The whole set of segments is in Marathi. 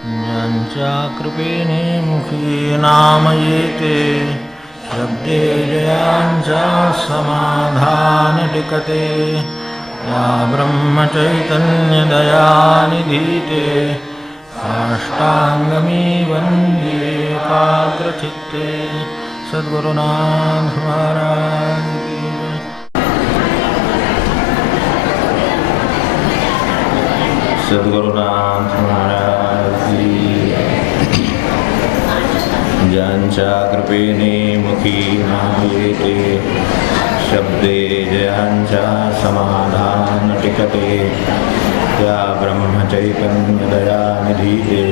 ज्यांच्या कृपेने मुखी नाम येते, शब्दे जयांच्या समाधान टिकते. या ब्रह्मचैतन्य दयानिधीते, साष्टांगमी वंदे एकाग्रचित्ते. सद्गुरुनाथ महाराज की जय. सद्गुरुनाथ महाराज की जय. ज्यांच्या कृपेने मुखी नाम येते, शब्दे जयांच्या समाधान टिकते. त्या ब्रह्मचैतन्य दयानिधीते,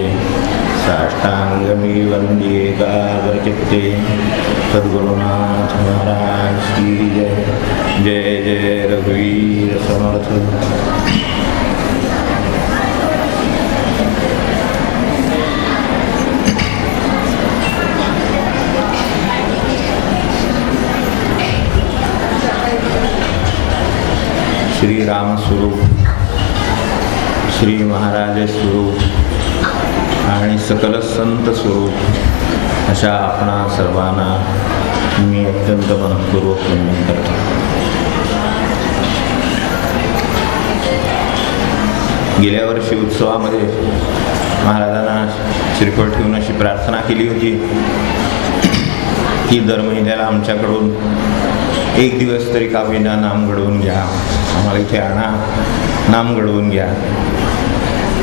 साष्टांगमी वंदे एकाग्रचित्ते. सद्गुरुनाथ महाराज की जय. जय जय रघुवीर समर्थ. श्रीराम स्वरूप, श्री महाराज स्वरूप आणि सकल संत स्वरूप अशा आपणा सर्वांना मी अत्यंत मनपूर्वक वंदन करतो. गेल्या वर्षी उत्सवामध्ये महाराजांना श्रीफळ ठेवून अशी प्रार्थना केली होती की दर महिन्याला आमच्याकडून एक दिवस तरी का विना नाम घडवून घ्या, आम्हाला इथे आणा, नाम घडवून घ्या.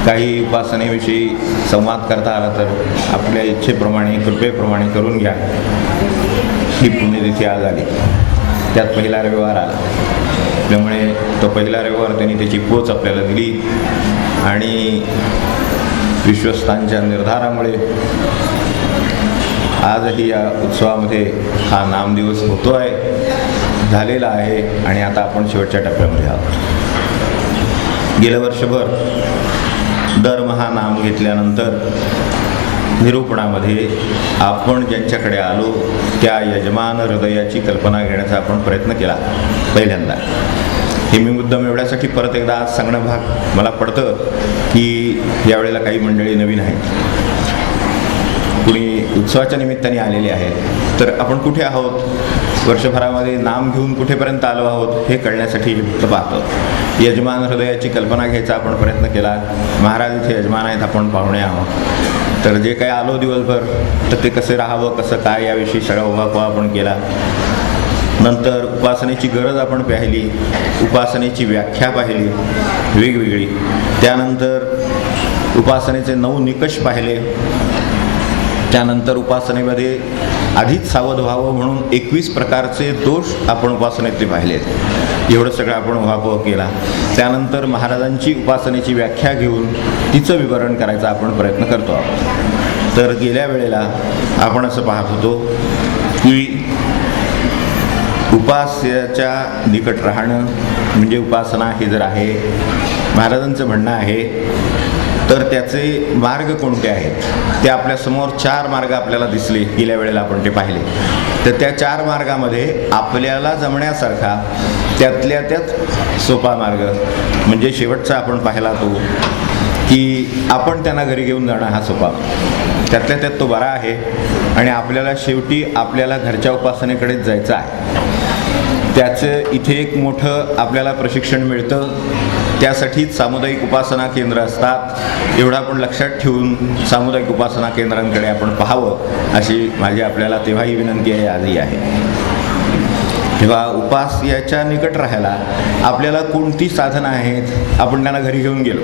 काही उपासनेविषयी संवाद करता आला तर आपल्या इच्छेप्रमाणे कृपेप्रमाणे करून घ्या. ही पुण्यतिथी आज आली, त्यात पहिला रविवार आला. त्यामुळे तो पहिला रविवार त्यांनी त्याची पोच आपल्याला दिली आणि विश्वस्तांच्या निर्धारामुळे आजही या उत्सवामध्ये हा नामदिवस होतो आहे, झालेला आहे आणि आता आपण शेवटच्या टप्प्यामध्ये आहोत. गेलं वर्षभर दरमहा नाम घेतल्यानंतर निरूपणामध्ये आपण ज्यांच्याकडे आलो त्या यजमान हृदयाची कल्पना घेण्याचा आपण प्रयत्न केला पहिल्यांदा. हे मी मुद्दाम एवढ्यासाठी परत एकदा आज सांगणं भाग मला पडतं की यावेळेला काही मंडळी नवीन आहेत, कुणी उत्सवाच्या निमित्ताने आलेले आहेत. तर आपण कुठे आहोत, वर्षभरामध्ये नाम घेऊन कुठेपर्यंत आलो आहोत हे कळण्यासाठी फक्त पाहतो. यजमान हृदयाची कल्पना घ्यायचा आपण प्रयत्न केला. महाराज इथे यजमान आहेत, आपण पाहुणे आहोत. तर जे काही आलो दिवसभर तर ते कसे राहावं, कसं काय याविषयी सगळा उहापोहा आपण केला. नंतर उपासनेची गरज आपण पाहिली, उपासनेची व्याख्या पाहिली वेगवेगळी. त्यानंतर उपासनेचे 9 निकष पाहिले. त्यानंतर उपासनेमध्ये आधीच सावध व्हावं म्हणून 21 प्रकारचे दोष आपण उपासनेतले पाहिलेत. एवढं सगळं आपण उहापोह केला. त्यानंतर महाराजांची उपासनेची व्याख्या घेऊन तिचं विवरण करायचा आपण प्रयत्न करतो आहोत. तर गेल्या वेळेला आपण असं पाहत होतो की उपास्याच्या निकट राहणं म्हणजे उपासना हे जर आहे, महाराजांचं म्हणणं आहे, तर त्याचे मार्ग कोणते आहेत ते आपल्यासमोर 4 मार्ग आपल्याला दिसले. गेल्या वेळेला आपण ते पाहिले. तर त्या 4 मार्गामध्ये आपल्याला जमण्यासारखा त्यातल्या त्यात सोपा मार्ग म्हणजे शेवटचा आपण पाहिला तो की आपण त्यांना घरी घेऊन जाणं हा सोपा, त्यातल्या त्यात तो बरा आहे आणि आपल्याला शेवटी आपल्याला घरच्या उपासनेकडेच जायचं आहे. त्याचं इथे एक मोठं आपल्याला प्रशिक्षण मिळतं. त्यासाठीच सामुदायिक उपासना केंद्र असतात. एवढं आपण लक्षात ठेवून सामुदायिक उपासना केंद्रांकडे आपण पाहावं अशी माझी आपल्याला तेव्हाही विनंती आहे, आजही आहे. तेव्हा उपास्याच्या निकट राहायला आपल्याला कोणती साधनं आहेत, आपण त्यांना घरी घेऊन गेलो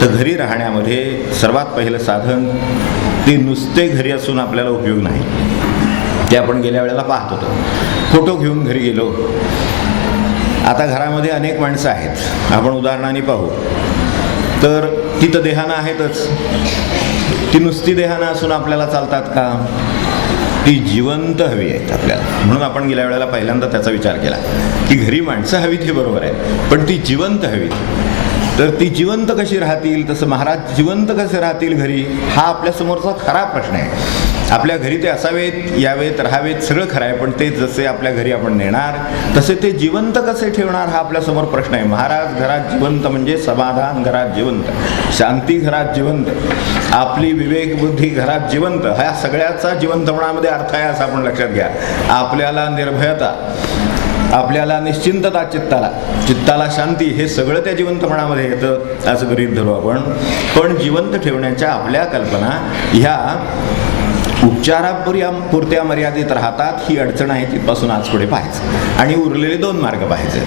तर घरी राहण्यामध्ये सर्वात पहिलं साधन ते नुसते घरी असून आपल्याला उपयोग नाही. ते आपण गेल्या वेळेला पाहत होतो. फोटो घेऊन घरी गेलो. आता घरामध्ये अनेक माणसं आहेत, आपण उदाहरणाने पाहू तर ती तर देहानं आहेतच. ती नुसती देहानं असून आपल्याला चालतात का? ती जिवंत हवी आहेत आपल्याला. म्हणून आपण गेल्या वेळेला पहिल्यांदा त्याचा विचार केला की घरी माणसं हवीत हे बरोबर आहे, पण ती जिवंत हवीत. तर ती जिवंत कशी राहतील, तसं महाराज जिवंत कसे राहतील घरी, हा आपल्यासमोरचा खरा प्रश्न आहे. आपल्या घरी ते असावेत, यावेत, राहावेत, सगळं खरं आहे, पण ते जसे आपल्या घरी आपण नेणार तसे ते जिवंत कसे ठेवणार हा आपल्यासमोर प्रश्न आहे. महाराज घरात जिवंत म्हणजे समाधान घरात जिवंत, शांती घरात जिवंत, आपली विवेक बुद्धी घरात जिवंत, ह्या सगळ्याचा जिवंतपणामध्ये अर्थ आहे असं आपण लक्षात घ्या. आपल्याला निर्भयता, आपल्याला निश्चिंतता, चित्ताला शांती, हे सगळं त्या जिवंतपणामध्ये येतं असं गृहीत धरू आपण. पण जिवंत ठेवण्याच्या आपल्या कल्पना ह्या उपचारापुरत्या मर्यादित राहतात. ही अडचण आहे, तिथपासून आज पुढे पाहायचं आणि उरलेले 2 मार्ग पाहायचे.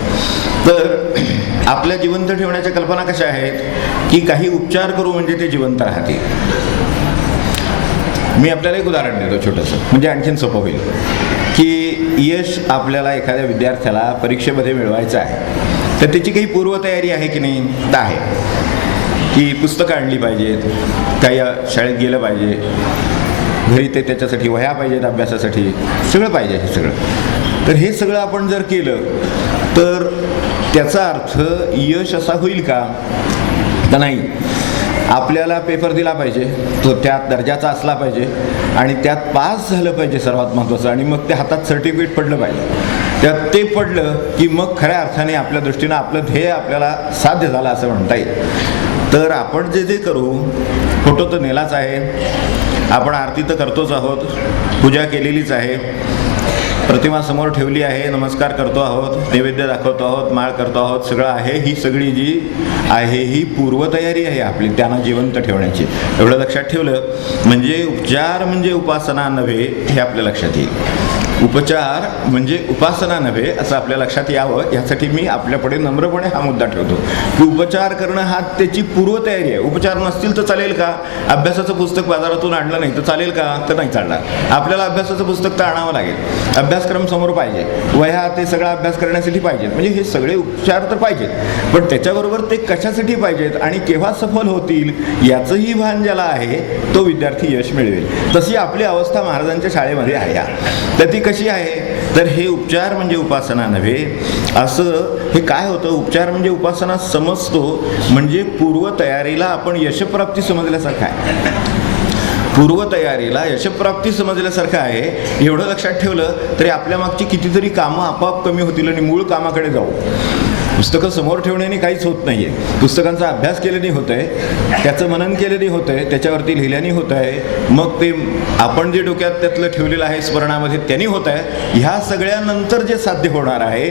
तर आपल्या जिवंत ठेवण्याच्या कल्पना कशा आहेत की काही उपचार करू म्हणजे ते जिवंत राहतील. मी आपल्याला एक उदाहरण देतो छोटंसं, म्हणजे आणखीन सोपं होईल. की यश आपल्याला एखाद्या विद्यार्थ्याला परीक्षेमध्ये मिळवायचं आहे, तर त्याची काही पूर्वतयारी आहे की नाही? तर आहे. की पुस्तकं आणली पाहिजेत, काही शाळेत गेलं पाहिजे, घरी ते त्याच्यासाठी वह्या पाहिजेत, अभ्यासासाठी सगळं पाहिजे हे सगळं. तर हे सगळं आपण जर केलं तर त्याचा अर्थ यश असा होईल का? तर नाही. आपल्याला पेपर दिला पाहिजे, तो त्यात दर्जाचा असला पाहिजे आणि त्यात पास झालं पाहिजे सर्वात महत्त्वाचं, आणि मग ते हातात सर्टिफिकेट पडलं पाहिजे. त्यात ते पडलं की मग खऱ्या अर्थाने आपल्या दृष्टीनं आपलं ध्येय आपल्याला साध्य झालं असं म्हणता येईल. तर आपण जे करू, फोटो तर नेलाच आहे, आपण आरती तर करतोच आहोत, पूजा केलेलीच आहे, प्रतिमा समोर ठेवली आहे, नमस्कार करतो आहोत, नैवेद्य दाखवतो आहोत, माळ करतो आहोत, सगळं आहे. ही सगळी जी आहे ही पूर्वतयारी आहे आपली त्यांना जिवंत ठेवण्याची. एवढं लक्षात ठेवलं म्हणजे उपचार म्हणजे उपासना नव्हे हे आपल्या लक्षात येईल. उपचार म्हणजे उपासना नव्हे असं आपल्या लक्षात यावं, यासाठी मी आपल्यापुढे नम्रपणे हा मुद्दा ठेवतो की उपचार करणं हा त्याची पूर्वतयारी आहे. उपचार नसतील तर चालेल का? अभ्यासाचं पुस्तक बाजारातून आणलं नाही तर चालेल का? तर नाही चालणार. आपल्याला अभ्यासाचं पुस्तक तर आणावं लागेल, अभ्यासक्रम समोर पाहिजे, वह्या ते सगळा अभ्यास करण्यासाठी पाहिजेत, म्हणजे हे सगळे उपचार तर पाहिजेत. पण त्याच्याबरोबर ते कशासाठी पाहिजेत आणि केव्हा सफल होतील याचंही भान ज्याला आहे तो विद्यार्थी यश मिळवेल. तशी आपली अवस्था महाराजांच्या शाळेमध्ये आहे. तर ती कशी आहे? तर हे उपचार म्हणजे उपासना नव्हे. असं हे काय होतं, उपचार म्हणजे उपासना समजतो म्हणजे पूर्वतयारीला आपण यशप्राप्ती समजल्यासारखं आहे. पूर्वतयारीला यशप्राप्ती समजल्यासारखं आहे. एवढं लक्षात ठेवलं तरी आपल्या मागची कितीतरी कामं आपोआप कमी होतील आणि मूळ कामाकडे जाऊ. पुस्तकं समोर ठेवण्याने काहीच होत नाही आहे. पुस्तकांचा अभ्यास केल्याने होत आहे, त्याचं मनन केल्याने होतं आहे, त्याच्यावरती लिहिल्याने होत आहे, मग ते आपण जे डोक्यात त्यातलं ठेवलेलं आहे स्मरणामध्ये त्यांनी होत आहे. ह्या सगळ्यानंतर जे साध्य होणार आहे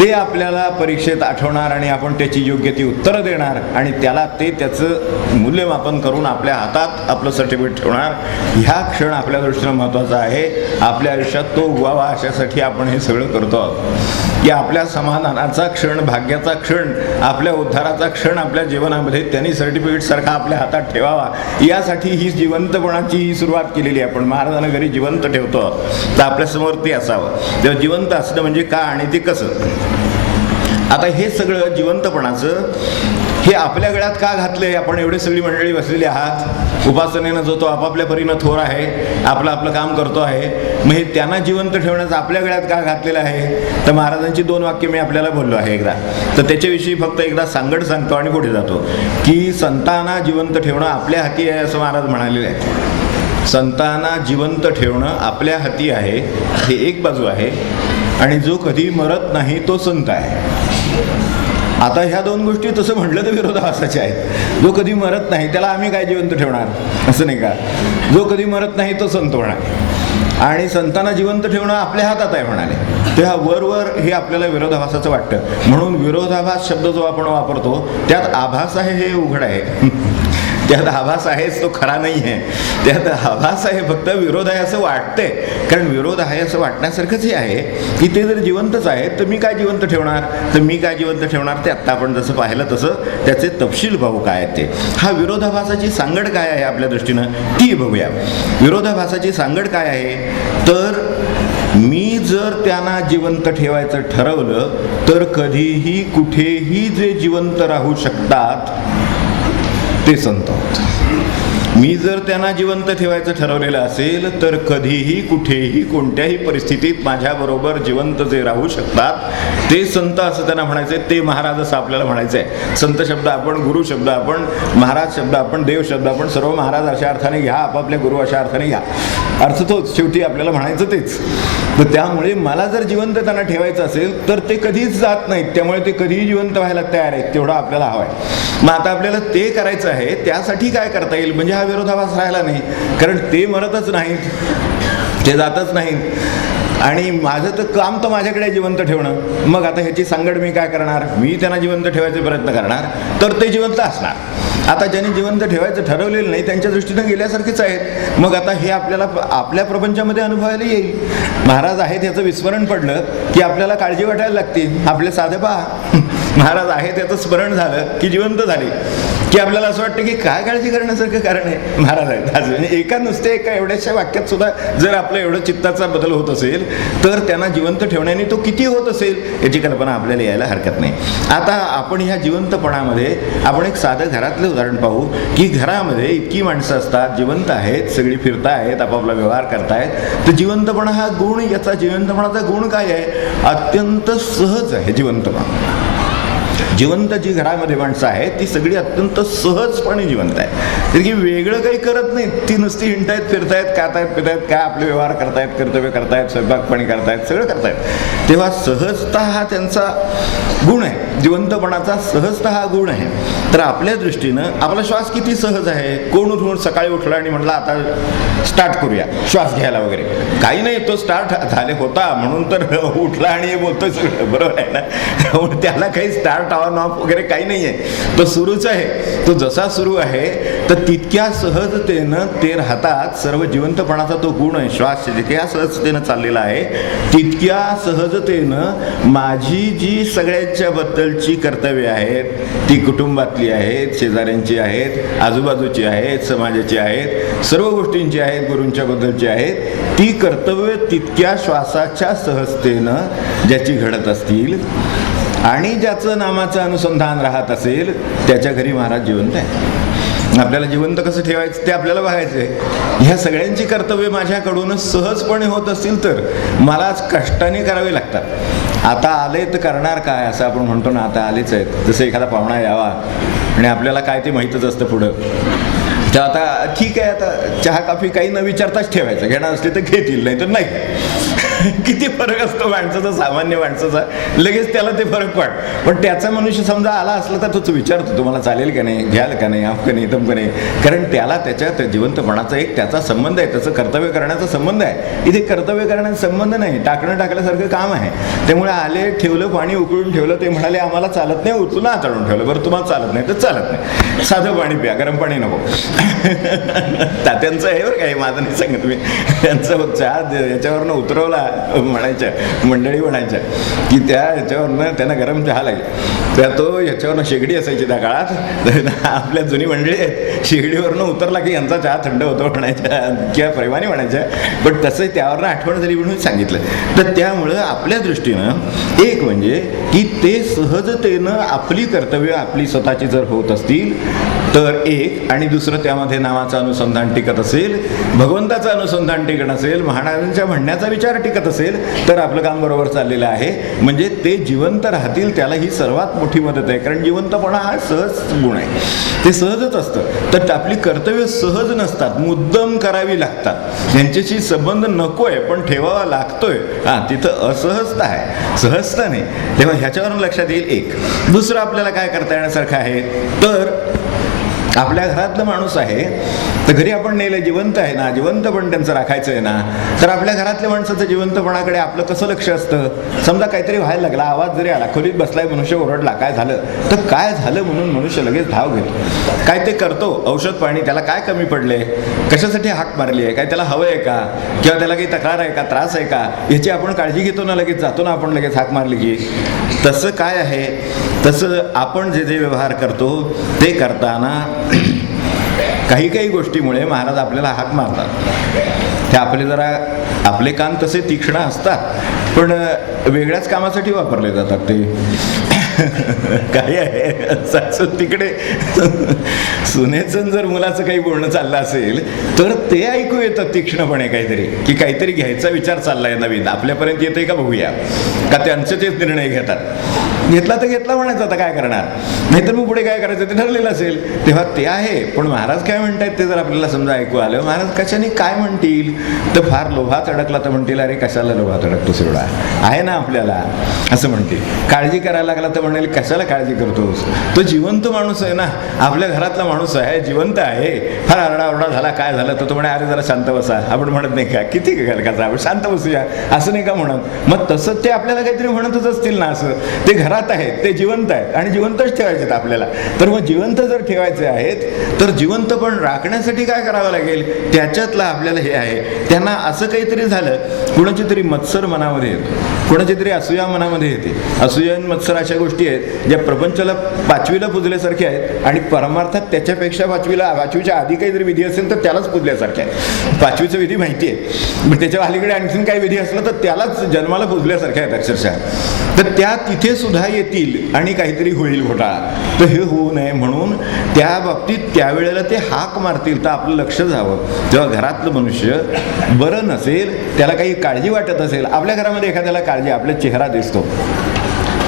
ते आपल्याला परीक्षेत आठवणार आणि आपण त्याची योग्य ती उत्तरं देणार आणि त्याला ते त्याचं मूल्यमापन करून आपल्या हातात आपलं सर्टिफिकेट ठेवणार. ह्या क्षण आपल्या दृष्टीनं महत्त्वाचा आहे. आपल्या आयुष्यात तो उगवावा अशासाठी आपण हे सगळं करतो आहोत की आपल्या समाधानाचा क्षण, भाग्याचा क्षण, आपल्या उद्धाराचा क्षण आपल्या जीवनामध्ये त्यांनी सर्टिफिकेटसारखा आपल्या हातात ठेवावा यासाठी ही जिवंतपणाची ही सुरुवात केलेली आहे. आपण महाराजांना घरी जिवंत ठेवतो तर आपल्यासमोर ते असावं. तेव्हा जिवंत असणं म्हणजे का आणि ते कसं? आता हे सगळं जिवंतपणाचं हे आपल्या गळ्यात का घातलंय? आपण एवढे सगळी मंडळी बसलेली आहात, उपासनेनं जो तो आपापल्या परीनं थोर आहे, आपलं काम करतो आहे, मग हे त्यांना जिवंत ठेवण्याचं आपल्या गळ्यात का घातलेलं आहे? तर महाराजांची 2 वाक्य मी आपल्याला बोललो आहे एकदा, तर त्याच्याविषयी फक्त एकदा सांगतो आणि पुढे जातो की संतांना जिवंत ठेवणं आपल्या हाती आहे असं महाराज म्हणालेले आहे. संतांना जिवंत ठेवणं आपल्या हाती आहे हे एक बाजू आहे आणि जो कधी मरत नाही तो संत आहे. आता ह्या 2 गोष्टी तसं म्हटलं तर विरोधाभासाच्या आहेत. जो कधी मरत नाही त्याला आम्ही काय जिवंत ठेवणार असं नाही का? जो कधी मरत नाही तो संत म्हणाले आणि संतांना जिवंत ठेवणं आपल्या हातात आहे म्हणाले. तेव्हा वरवर हे आपल्याला विरोधाभासाचं वाटतं. म्हणून विरोधाभास शब्द जो आपण वापरतो त्यात आभास आहे हे उघड आहे. त्यात आभास आहेच तो खरा नाही आहे. त्यात आभास आहे, फक्त विरोध आहे असं वाटतंय. कारण विरोध आहे असं वाटण्यासारखंच हे आहे की ते जर जिवंतच आहे तर मी काय जिवंत ठेवणार? तर मी काय जिवंत ठेवणार ते आत्ता आपण जसं पाहिलं तसं त्याचे तपशील भाऊ काय आहेत ते. हा विरोधाभासाची सांगड काय आहे आपल्या दृष्टीनं ती बघूया. विरोधाभासाची सांगड काय आहे? तर मी जर त्यांना जिवंत ठेवायचं ठरवलं तर कधीही कुठेही जे जिवंत राहू शकतात ते संत होत. मी जर त्यांना जिवंत ठेवायचं ठरवलेलं असेल तर कधीही कुठेही कोणत्याही परिस्थितीत माझ्याबरोबर जिवंत जे राहू शकतात ते संत असं त्यांना म्हणायचे, ते महाराज असं आपल्याला म्हणायचं आहे. संत शब्द आपण, गुरु शब्द आपण, महाराज शब्द आपण, देव शब्द आपण, सर्व महाराज अशा अर्थाने घ्या, आपापल्या गुरु अशा अर्थाने घ्या. अर्थ तोच, शेवटी आपल्याला म्हणायचं तेच. तर त्यामुळे मला जर जिवंत त्यांना ठेवायचं असेल तर ते कधीच जात नाहीत, त्यामुळे ते कधीही जिवंत व्हायला तयार आहेत, तेवढं आपल्याला हवं आहे. मग आता आपल्याला ते करायचं आहे, त्यासाठी काय करता येईल? म्हणजे हा विरोधाभास राहिला नाही, कारण ते मरतच नाहीत, ते जातच नाहीत आणि माझं तर काम तर माझ्याकडे जिवंत ठेवणं. मग आता ह्याची सांगड मी काय करणार? मी त्यांना जिवंत ठेवायचे प्रयत्न करणार तर ते जिवंत असणार. आता ज्यांनी जिवंत ठेवायचं ठरवलेलं नाही त्यांच्या दृष्टीनं गेल्यासारखेच आहेत. मग आता हे आपल्याला आपल्या प्रपंचामध्ये अनुभवायला येईल. महाराज आहेत याचं विस्मरण पडलं की आपल्याला काळजी वाटायला लागते. आपले साधे पहा, महाराज आहेत याचं स्मरण झालं की जिवंत झाले की आपल्याला असं वाटतं की काय काळजी करण्यासारखं कारण आहे, महाराज आहेत. आज एका नुसते एका एवढ्याशा वाक्यात सुद्धा जर आपलं एवढं चित्ताचा बदल होत असेल तर त्यांना जिवंत ठेवण्याने तो किती होत असेल याची कल्पना आपल्याला यायला हरकत नाही. आता आपण ह्या जिवंतपणामध्ये आपण एक साधं घरातलं उदाहरण पाहू की घरामध्ये इतकी माणसं असतात, जिवंत आहेत, सगळी फिरता आहेत, आपापला व्यवहार करतायत. तर जिवंतपणा हा गुण, याचा जिवंतपणाचा गुण काय आहे? अत्यंत सहज आहे जिवंतपणा. जिवंत जी घरामध्ये माणसं आहेत ती सगळी अत्यंत सहजपणे जिवंत आहे. तरी की वेगळं काही करत नाहीत, ती नुसती हिंडतायत, फिरतायत, खातायत, पितायत, काय आपले व्यवहार करतायत, कर्तव्य करतायत, स्वयंपाकपाणी करतायत, सगळं करतायत. तेव्हा सहजता हा त्यांचा गुण आहे, जिवंतपणाचा सहजता हा गुण आहे. तर आपल्या दृष्टीनं आपला श्वास किती सहज आहे. कोण उठून सकाळी उठला आणि म्हटलं आता स्टार्ट करूया श्वास घ्यायला वगैरे, काही नाही, तो स्टार्ट झाले होता म्हणून तर उठला आणि बोलतोय सगळं, बरोबर आहे ना. त्याला काही स्टार्ट ऑन ऑफ वगैरे काही नाही आहे, तो सुरूच आहे. तो जसा सुरू आहे तर तितक्या सहजतेनं ते राहतात. सर्व जिवंतपणाचा तो गुण आहे, श्वास जितक्या सहजतेनं चाललेला आहे तितक्या सहजतेनं माझी जी सगळ्यांच्या बद्दलची कर्तव्य आहेत ती कुटुंबातली आहेत, शेजाऱ्यांची आहेत, आजूबाजूची आहेत, समाजाची आहेत, सर्व गोष्टींची आहेत, गुरूंच्या बद्दलची आहेत, ती कर्तव्य तितक्या श्वासाच्या सहजतेनं ज्याची घडत असतील आणि ज्याचं नामाचं अनुसंधान राहत असेल त्याच्या घरी महाराज जिवंत आहे. आपल्याला जिवंत कसं ठेवायचं ते आपल्याला बघायचं आहे. ह्या सगळ्यांची कर्तव्य माझ्याकडूनच सहजपणे होत असतील तर मलाच कष्टाने करावे लागतात. आता आले तर करणार काय असं आपण म्हणतो ना, आता आलेच आहेत. जसं एखादा पाहुणा यावा आणि आपल्याला काय ते माहीतच असतं पुढं, तर आता ठीक आहे, आता चहा कॉफी काही न विचारताच ठेवायचं, घेणार असले तर घेतील, नाही तर नाही. किती फरक असतो माणसाचा, सामान्य माणसाचा, लगेच त्याला ते फरक पड. पण त्याचा मनुष्य समजा आला असला तर तोच विचारतो तुम्हाला चालेल का नाही, घ्याल का नाही, आप का नाही, तम का नाही, कारण त्याला त्याच्यात जिवंतपणाचा एक त्याचा संबंध आहे, त्याचं कर्तव्य करण्याचा संबंध आहे. इथे कर्तव्य करण्याचा संबंध नाही, टाकल्यासारखं काम आहे. त्यामुळे आले, ठेवलं, पाणी उकळून ठेवलं, ते म्हणाले आम्हाला चालत नाही, उचलून आतडून ठेवलं. बरं तुम्हाला चालत नाही तर चालत नाही, साधं पाणी प्या, गरम पाणी नको. तात्यांचं आहे बरं काय, माझं नाही सांगत मी, त्यांचं चहा याच्यावरनं उतरवला म्हणायच्या, मंडळी म्हणायच्या की त्या ह्याच्यावरनं त्यांना गरम चहा लागेल. त्या तो ह्याच्यावरनं शेगडी असायची त्या काळात, आपल्या जुनी मंडळी आहेत, शेगडीवरनं उतरला की यांचा चहा थंड होतो म्हणायच्या किंवा प्रेमाने म्हणायच्या. पण तसं त्यावरनं आठवण झाली म्हणून सांगितलं. तर त्यामुळं आपल्या दृष्टीनं एक म्हणजे की ते सहजतेनं आपली कर्तव्य आपली स्वतःची जर होत असतील तर एक, आणि दुसरं त्यामध्ये नावाचं अनुसंधान टिकत असेल, भगवंताचं अनुसंधान टिकत असेल, महाराजांच्या म्हणण्याचा विचार टिकत असेल तर आपलं काम बरोबर चाललेलं आहे. म्हणजे ते जिवंत राहतील त्याला ही सर्वात मोठी मदत आहे. कारण जिवंतपणा हा सहज गुण आहे, ते सहजच असतं. तर आपली कर्तव्य सहज नसतात, मुद्दम करावी लागतात, यांच्याशी संबंध नकोय पण ठेवावा लागतोय, हां तिथं असहजता आहे, सहजता नाही. तेव्हा ह्याच्यावरून लक्षात येईल. एक दुसरं आपल्याला काय करता येण्यासारखं आहे तर आपल्या घरातलं माणूस आहे तर घरी आपण नेलं, जिवंत आहे ना, जिवंत पण त्यांचं राखायचं आहे ना, तर आपल्या घरातल्या माणसाचं जिवंतपणाकडे आपलं कसं लक्ष असतं. समजा काहीतरी व्हायला लागला, आवाज जरी आला, खोलीत बसलाय मनुष्य, ओरडला, काय झालं तर काय झालं म्हणून मनुष्य लगेच धाव घेतो, काय ते करतो, औषध पाणी, त्याला काय कमी पडले, कशासाठी हाक मारली आहे, काय त्याला हवं आहे का, किंवा त्याला काही तक्रार आहे का, त्रास आहे का, याची आपण काळजी घेतो ना, लगेच जातो ना आपण लगेच हाक मारली की. तसं काय आहे, तसं आपण जे जे व्यवहार करतो ते करताना काही काही गोष्टीमुळे महाराज आपल्याला हाक मारतात. ते आपले जरा, आपले कान तसे तीक्ष्ण असतात पण वेगळ्याच कामासाठी वापरले जातात ते. काय आहे सासू तिकडे सुनेचं जर मुलाचं काही बोलणं चाललं असेल तर ते ऐकू येतं तीक्ष्णपणे काहीतरी, की काहीतरी घ्यायचा विचार चाललाय नवीन, आपल्यापर्यंत येतंय का बघूया, का त्यांचे तेच निर्णय घेतात. घेतला तर घेतला म्हणायचं, आता काय करणार, नाहीतर मग पुढे काय करायचं ते ठरलेलं असेल. तेव्हा ते आहे. पण महाराज काय म्हणतायत ते जर आपल्याला समजा ऐकू आलं, महाराज कशाने काय म्हणतील, तर फार लोभात अडकला तर म्हणतील अरे कशाला लोभात अडकतोस, एवढा आहे ना आपल्याला, असं म्हणतील. काळजी करायला लागला तर म्हणेल कशाला काळजी करतोस, तो जिवंत माणूस आहे ना, आपल्या घरातला माणूस आहे, जिवंत आहे. फार आरडाओरडा झाला काय झालं तर तो म्हणे अरे जरा शांत बसा. आपण म्हणत नाही का किती का आपण शांत बसूया, असं नाही का म्हणत. मग तसं ते आपल्याला काहीतरी म्हणतच असतील ना, असं ते घरात आहेत, ते जिवंत आहेत आणि जिवंतच ठेवायचे आपल्याला. तर मग जिवंत जर ठेवायचे आहेत तर जिवंत पण राखण्यासाठी काय करावं लागेल, त्याच्यातलं आपल्याला हे आहे. त्यांना असं काहीतरी झालं, कुणाची तरी मत्सर मनामध्ये येतो, कुणाची तरी असूया मनामध्ये येते. असूया आणि मत्सर अशा गोष्टी आहेत ज्या प्रपंचाला पाचवीला पुजल्यासारख्या आहेत आणि परमार्थात त्याच्यापेक्षा पाचवीच्या आधी काहीतरी विधी असेल तर त्यालाच पुजल्यासारख्या आहे. पाचवीचं विधी माहिती आहे, पण त्याच्या अलीकडे आणखीन काही विधी असलं तर त्यालाच जन्माला पुजल्यासारख्या आहेत अक्षरशः. तर त्या तिथे सुद्धा येतील आणि काहीतरी होईल घोटाळा. तर हे होऊ नये म्हणून त्या बाबतीत त्यावेळेला ते हाक मारतील तर आपलं लक्ष जावं. जेव्हा घरातलं मनुष्य बरं नसेल, त्याला काही काळजी वाटत असेल, आपल्या घरामध्ये एखाद्याला काळजी, आपला चेहरा दिसतो.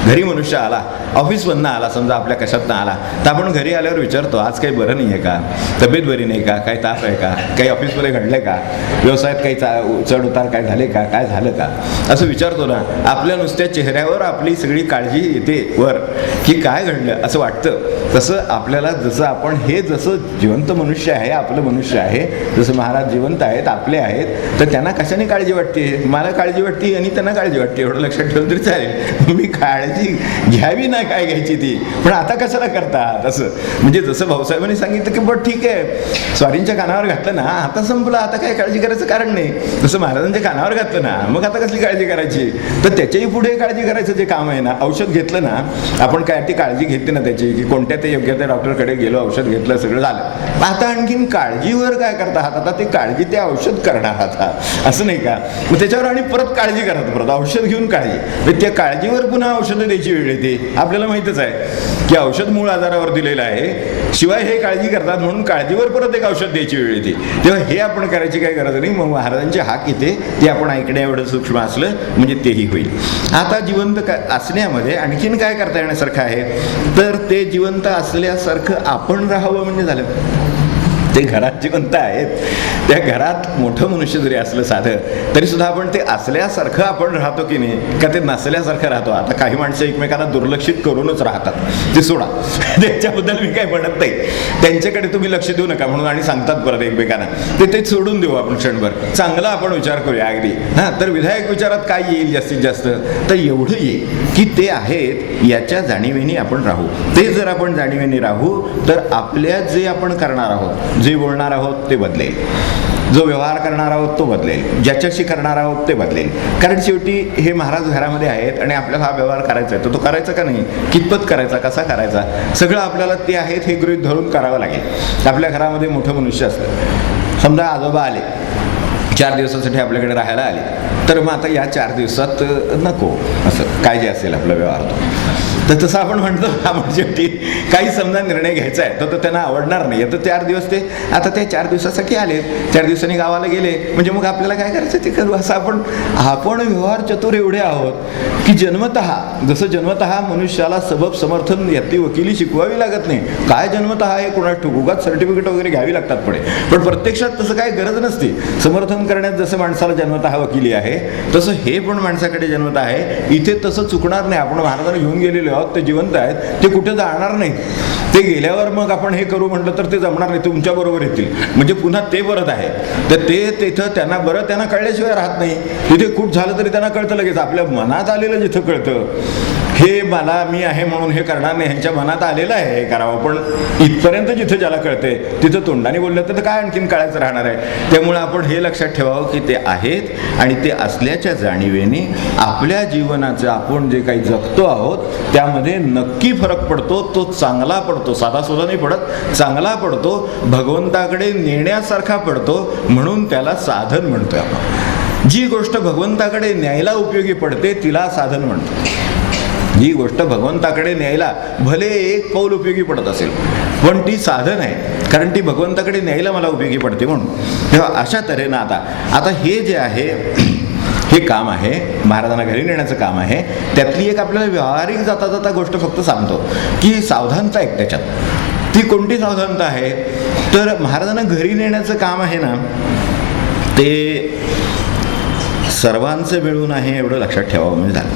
घरी मनुष्य आला, ऑफिसमधनं आला समजा, आपल्या कशातनं आला, तर आपण घरी आल्यावर विचारतो आज काही बरं नाही आहे का, तब्येत बरी नाही का, काही ताप आहे का, काही ऑफिसमध्ये घडलं का, व्यवसायात काही चढ उतार काय झाले का, काय झालं का, असं विचारतो ना. आपल्या नुसत्या चेहऱ्यावर आपली सगळी काळजी येते वर, की काय घडलं असं वाटतं. तसं आपल्याला जसं आपण हे जसं जिवंत मनुष्य आहे, आपलं मनुष्य आहे, जसं महाराज जिवंत आहेत, आपले आहेत, तर त्यांना कशाने काळजी वाटते, मला काळजी वाटते आणि त्यांना काळजी वाटते, एवढं लक्षात ठेवलं तरी चालेल. मी काळजी घ्यावी ना, काय घ्यायची ती, पण आता कशाला करतात असं. म्हणजे जसं भाऊसाहेबांनी सांगितलं की बट ठीक आहे, स्वारींच्या कानावर घातलं ना, आता संपलं, आता काय काळजी करायचं कारण नाही. जसं महाराजांच्या कानावर घातलं ना, मग आता कसली काळजी करायची. तर त्याच्याही पुढे काळजी करायचं जे काम आहे ना, औषध घेतलं ना आपण, काय ती काळजी घेतली ना त्याची, की कोणत्या ते योग्य त्या डॉक्टरकडे गेलो, औषध घेतलं, सगळं झालं, आता आणखीन काळजीवर काय करता आहात, आता ते काळजी ते औषध करणार आहात, असं नाही का. मग त्याच्यावर आणि परत काळजी करत, परत औषध घेऊन काळजी, त्या काळजीवर पुन्हा औषध द्यायची वेळ येते. आपल्याला माहितच आहे की औषध मूळ आजारावर दिलेलं आहे, शिवाय हे काळजी करतात म्हणून काळजीवर परत एक औषध द्यायची वेळ येते. तेव्हा हे आपण करायची काही गरज नाही. मग महाराजांची हाक येते, ते आपण ऐकण्या एवढं सूक्ष्म असलं म्हणजे तेही होईल. आता जिवंत असण्यामध्ये आणखीन काय करता येण्यासारखं आहे, तर ते जिवंत असल्यासारखं आपण राहावं म्हणजे झालं. ते घरात जिवंत आहेत, त्या घरात मोठं मनुष्य जरी असलं साधं, तरी सुद्धा आपण ते असल्यासारखं आपण राहतो की नाही, का ते नसल्यासारखं राहतो. आता काही माणसं एकमेकांना दुर्लक्षित करूनच राहतात, ते सोडा, त्याच्याबद्दल मी काही म्हणत नाही, त्यांच्याकडे तुम्ही लक्ष देऊ नका म्हणून, आणि सांगतात परत एकमेकांना, ते सोडून देऊ आपण क्षणभर, चांगला आपण विचार करूया अगदी. हां, तर विधायक विचारात काय येईल जास्तीत जास्त, तर एवढं येईल की ते आहेत याच्या जाणीवेने आपण राहू. ते जर आपण जाणीवेने राहू तर आपल्या जे आपण करणार आहोत, जे बोलणार आहोत ते बदलेल, जो व्यवहार करणार आहोत तो बदलेल, ज्याच्याशी करणार आहोत ते बदलेल. कारण शेवटी हे महाराज घरामध्ये आहेत आणि आपल्याला हा व्यवहार करायचा आहे, तर तो करायचा का नाही, कितपत करायचा, कसा करायचा, सगळं आपल्याला ते आहेत हे गृहीत धरून करावं लागेल. आपल्या घरामध्ये मोठं मनुष्य असतं, समजा आजोबा आले 4 दिवसासाठी आपल्याकडे राहायला आले, तर मग आता या 4 दिवसात नको असं काय जे असेल आपला व्यवहार तर तसं आपण म्हणतो. आपण शेवटी काही समजा निर्णय घ्यायचा आहे तर तो त्यांना आवडणार नाही, तर 4 दिवस ते आता ते 4 दिवसासाठी आले, 4 दिवसांनी गावाला गेले म्हणजे मग आपल्याला काय करायचं ते करू, असं आपण व्यवहार चतुर एवढे आहोत की जसं जन्मतः मनुष्याला सबब समर्थन यातली वकिली शिकवावी लागत नाही. काय जन्मतः हे कोणाला उगाच सर्टिफिकेट वगैरे घ्यावी लागतात पुढे, पण प्रत्यक्षात तसं काही गरज नसते. समर्थन करण्यात जसं माणसाला जन्मतः वकिली आहे तसं हे पण माणसाकडे जन्मतः आहे. इथे तसं चुकणार नाही. आपण महाराजांना घेऊन गेलेले आहोत, ते जिवंत आहेत, ते कुठे जाणार नाहीत. ते गेल्यावर मग आपण हे करू म्हटलं तर ते जमणार नाही, तुमच्या बरोबर येतील म्हणजे पुन्हा ते परत आहे. तर ते तिथं त्यांना कळल्याशिवाय राहत नाही. तिथे कुठ झालं तरी त्यांना कळतं लगेच. आपल्या मनात आलेलं जिथं कळतं, हे मला मी आहे म्हणून हे करणार नाही, ह्यांच्या मनात आलेलं आहे हे करावं, पण इथपर्यंत जिथं ज्याला कळतंय तिथं तोंडाने बोललं तर काय आणखीन कळायचं राहणार आहे. त्यामुळे आपण हे लक्षात ठेवावं की ते आहेत आणि ते असल्याच्या जाणीवेने आपल्या जीवनाचं आपण जे काही जगतो आहोत त्यामध्ये नक्की फरक पडतो. तो चांगला पडतो, साधा सुद्धा नाही पडत, चांगला पडतो, भगवंताकडे नेण्यासारखा पडतो. म्हणून त्याला साधन म्हणतोय आपण. जी गोष्ट भगवंताकडे न्यायला उपयोगी पडते तिला साधन म्हणतो. ही गोष्ट भगवंताकडे न्यायला भले एक पाऊल उपयोगी पडत असेल, पण ती साधन आहे, कारण ती भगवंताकडे न्यायला मला उपयोगी पडते म्हणून. तेव्हा अशा तऱ्हेनं आता हे जे आहे हे काम आहे, महाराजांना घरी नेण्याचं काम आहे. त्यातली एक आपल्याला व्यावहारिक जाता जाता गोष्ट फक्त सांगतो की सावधानता एक त्याच्यात. ती कोणती सावधानता आहे तर महाराजांना घरी नेण्याचं काम आहे ना, ते सर्वांचं मिळून आहे एवढं लक्षात ठेवावं म्हणजे झालं.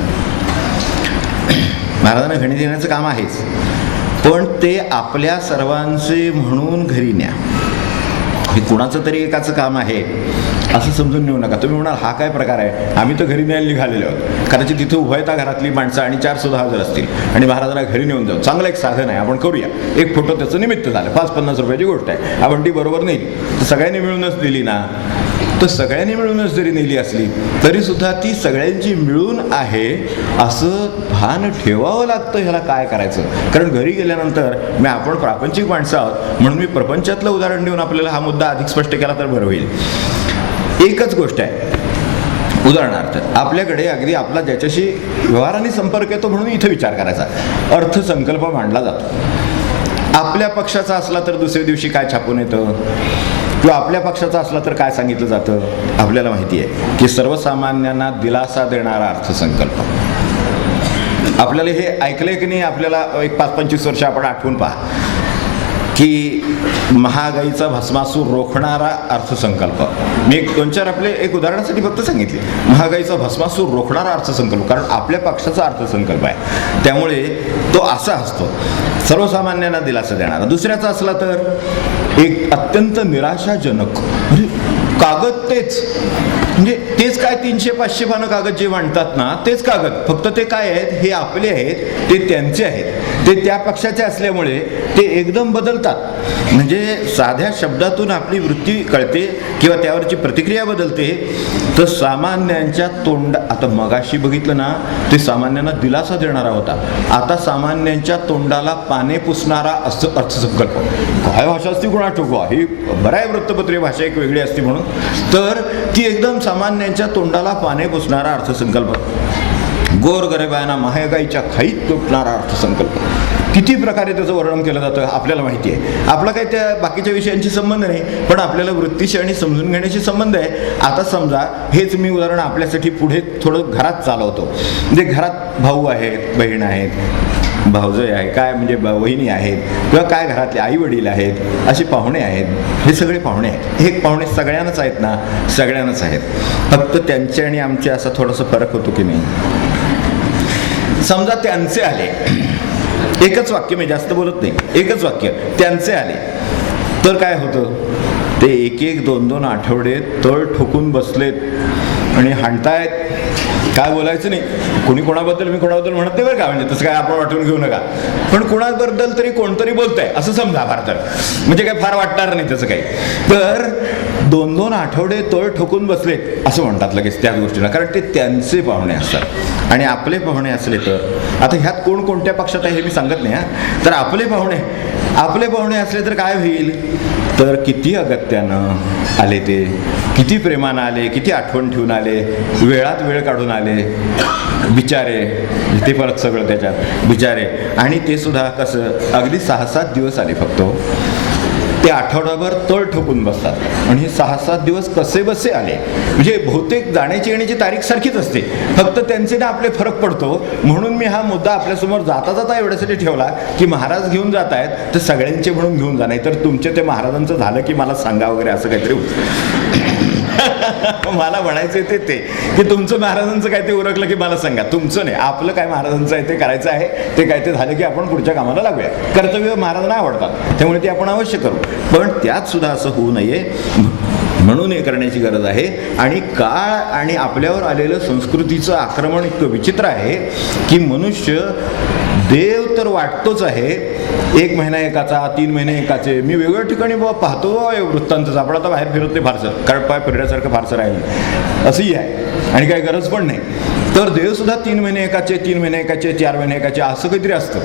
महाराजांना घरी नेण्याचं काम आहेच, पण ते आपल्या सर्वांचे म्हणून घरी न्या. हे कुणाचं तरी एकाचं काम आहे असं समजून नेऊ नका. तुम्ही म्हणाल हा काय प्रकार आहे, आम्ही तर घरी न्यायला निघालेलो आहोत, कदाचित तिथं उभयता घरातली माणसं आणि 4 सुद्धा हजर असतील आणि महाराजांना घरी नेऊन जाऊ. चांगलं एक साधन आहे, आपण करूया. एक फोटो त्याचं निमित्त झालं, 5-50 रुपयाची गोष्ट आहे, आपण ती बरोबर नेली तर सगळ्यांनी मिळूनच दिली ना. तर सगळ्यांनी मिळूनच जरी नेली असली तरी सुद्धा ती सगळ्यांची मिळून आहे असं भान ठेवावं लागतं. ह्याला काय करायचं, कारण घरी गेल्यानंतर आपण प्रापंचिक माणसं आहोत म्हणून मी प्रपंचातलं उदाहरण देऊन आपल्याला हा मुद्दा अधिक स्पष्ट केला तर बरं होईल. एकच गोष्ट आहे, उदाहरणार्थ आपल्याकडे अगदी आपला ज्याच्याशी व्यवहाराने संपर्क येतो म्हणून इथं विचार करायचा, अर्थसंकल्प मांडला जातो. आपल्या पक्षाचा असला तर दुसऱ्या दिवशी काय छापून येतं, किंवा आपल्या पक्षाचा असला तर काय सांगितलं जातं. आपल्याला माहिती आहे की सर्वसामान्यांना दिलासा देणारा अर्थसंकल्प. आपल्याला हे ऐकलंय की नाही, आपल्याला एक 5-25 वर्ष आपण आठवून पहा की महागाईचा भस्मासूर रोखणारा अर्थसंकल्प. मी 2-4 आपले एक उदाहरणासाठी फक्त सांगितले. महागाईचा भस्मासूर रोखणारा अर्थसंकल्प, कारण आपल्या पक्षाचा अर्थसंकल्प आहे त्यामुळे तो असा असतो, सर्वसामान्यांना दिलासा देणारा. दुसऱ्याचा असला तर एक अत्यंत निराशाजनक, कागद तेच, म्हणजे तेच काय 300-500 पानं कागद जे मांडतात ना तेच कागद, फक्त ते काय आहेत, हे आपले आहेत ते त्यांचे आहेत, ते त्या पक्षाचे असल्यामुळे ते एकदम बदलतात. म्हणजे साध्या शब्दातून आपली वृत्ती कळते किंवा त्यावरची प्रतिक्रिया बदलते. तर सामान्यांच्या आता मगाशी बघितलं ना, ते सामान्यांना दिलासा देणारा होता, आता सामान्यांच्या तोंडाला पाने पुसणारा असं अर्थसंकल्प. काय भाषा असती कोणा ठोकवा, ही बरं आहे वृत्तपत्रीय भाषा एक वेगळी असती म्हणून, तर ती एकदम सामान्यांच्या तोंडाला पाने पुसणारा अर्थसंकल्प. गोरगरिबांना महागाईच्या खाईत तुटणारा अर्थसंकल्प. किती प्रकारे त्याचं वर्णन केलं जातं आपल्याला माहिती आहे. आपला काही त्या बाकीच्या विषयांशी संबंध नाही, पण आपल्याला वृत्तीशी आणि समजून घेण्याशी संबंध आहे. आता समजा हेच मी उदाहरण आपल्यासाठी पुढे थोडं घरात चालवतो. म्हणजे घरात भाऊ आहेत, बहीण आहेत, भाऊजय आहे, काय म्हणजे वहिनी आहेत, किंवा काय घरातले आई वडील आहेत, असे पाहुणे आहेत. हे सगळे पाहुणे आहेत. हे पाहुणे सगळ्यांनाच आहेत ना, सगळ्यांनाच आहेत. फक्त त्यांचे आणि आमचे असा थोडासा फरक होतो की नाही. समजा त्यांचे आले, एकच वाक्य, मी जास्त बोलत नाही, एकच वाक्य, त्यांचे आले तर काय होतं, ते 1-2 आठवडे तळ ठोकून बसलेत आणि हाणतायत. काय बोलायचं नाही, कोणी कोणाबद्दल, मी कोणाबद्दल म्हणत नाही बरं का, म्हणजे तसं काय आपण वाटून घेऊ नका, पण कोणाबद्दल तरी कोणतरी बोलतंय असं समजा फार तर, म्हणजे काय फार वाटणार नाही त्याचं काही. तर 2-2 आठवडे तळ ठोकून बसलेत असं म्हणतात लगेच त्याच गोष्टीला, कारण ते त्यांचे पाहुणे असतात. आणि आपले पाहुणे असले तर, आता ह्यात कोण कोणत्या पक्षात आहे हे मी सांगत नाही हा, तर आपले पाहुणे असले तर काय होईल, तर किती अगत्यानं आले, ते किती प्रेमानं आले, किती आठवण ठेवून आले, वेळात वेळ काढून आले बिचारे. ते परत सगळं त्याच्यात बिचारे. आणि ते सुद्धा कसं, अगदी 6-7 दिवस आले फक्त, ते आठवडाभर तळ ठोकून बसतात. आणि हे 6-7 दिवस कसे बसे आले, म्हणजे बहुतेक जाण्याची येण्याची तारीख सारखीच असते, फक्त त्यांचे ना आपले फरक पडतो. म्हणून मी हा मुद्दा आपल्यासमोर जाता जाता एवढ्यासाठी ठेवला की महाराज घेऊन जात आहेत तर सगळ्यांचे म्हणून घेऊन जा, नाही तर तुमचे ते महाराजांचं झालं की मला सांगा वगैरे असं काहीतरी होतं. मला म्हणायचं ते की तुमचं महाराजांचं काय ते उरकलं की मला सांगा, तुमचं नाही, आपलं काय महाराजांचं आहे ते करायचं आहे, ते काय ते झालं की आपण पुढच्या कामाला लागूया. कर्तव्य महाराजांना आवडतात त्यामुळे ते आपण अवश्य करू, पण त्यात सुद्धा असं होऊ नये म्हणून हे करण्याची गरज आहे. आणि काळ आणि आपल्यावर आलेलं संस्कृतीचं आक्रमण इतकं विचित्र आहे की मनुष्य, देव तर वाटतोच आहे, 1 महिना एकाचा, 3 महिने एकाचे. मी वेगवेगळ्या ठिकाणी पाहतो वृत्तांतच, आपण आता बाहेर फिरत नाही फारसं, कारण पाय फिरण्यासारखं फारसं राहिलं असंही आहे आणि काही गरज पण नाही. तर देव सुद्धा 3 महिने एकाचे, 3 महिने एकाचे, 4 महिने एकाचे असं काहीतरी असतं.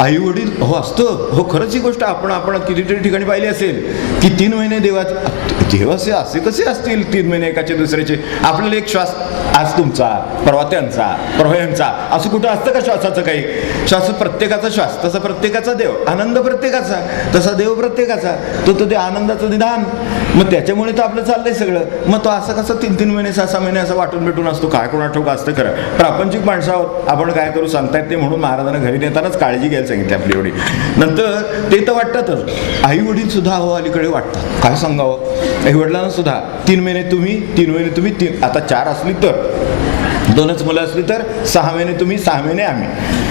आई वडील हो असतं, हो खरंच ही गोष्ट आपण कितीतरी ठिकाणी पाहिली असेल की 3 महिने देवाचे असे कसे असतील 3 महिने एकाचे दुसऱ्याचे. आपल्याला एक श्वास आज तुमचा, परवा त्यांचा, परवा यांचा, असं कुठं असतं का श्वासाचं काही? श्वास प्रत्येकाचा श्वास, तसा प्रत्येकाचा देव, आनंद प्रत्येकाचा, तसा देव प्रत्येकाचा, तो ते आनंदाचं निदान. मग त्याच्यामुळे तर आपलं चाललंय सगळं. मग तो असं कसं 3-3 महिने 6-6 महिने असं वाटून भेटून असतो, काय कोणा ठोक असतं. खरं प्रापंचिक माणसं आहोत आपण, काय करू सांगता येत नाही, म्हणून महाराजांना घरी नेतानाच काळजी घ्यायला सांगितली आपली एवढी. नंतर ते तर वाटतातच, आई वडील सुद्धा हो अलीकडे वाटतात. काय सांगावं, आई वडिलांना सुद्धा 3 महिने तुम्ही, 3 महिने तुम्ही, 3 आता 4 असली तर, 2च मुलं असली तर 6 महिने तुम्ही, 6 महिने आम्ही.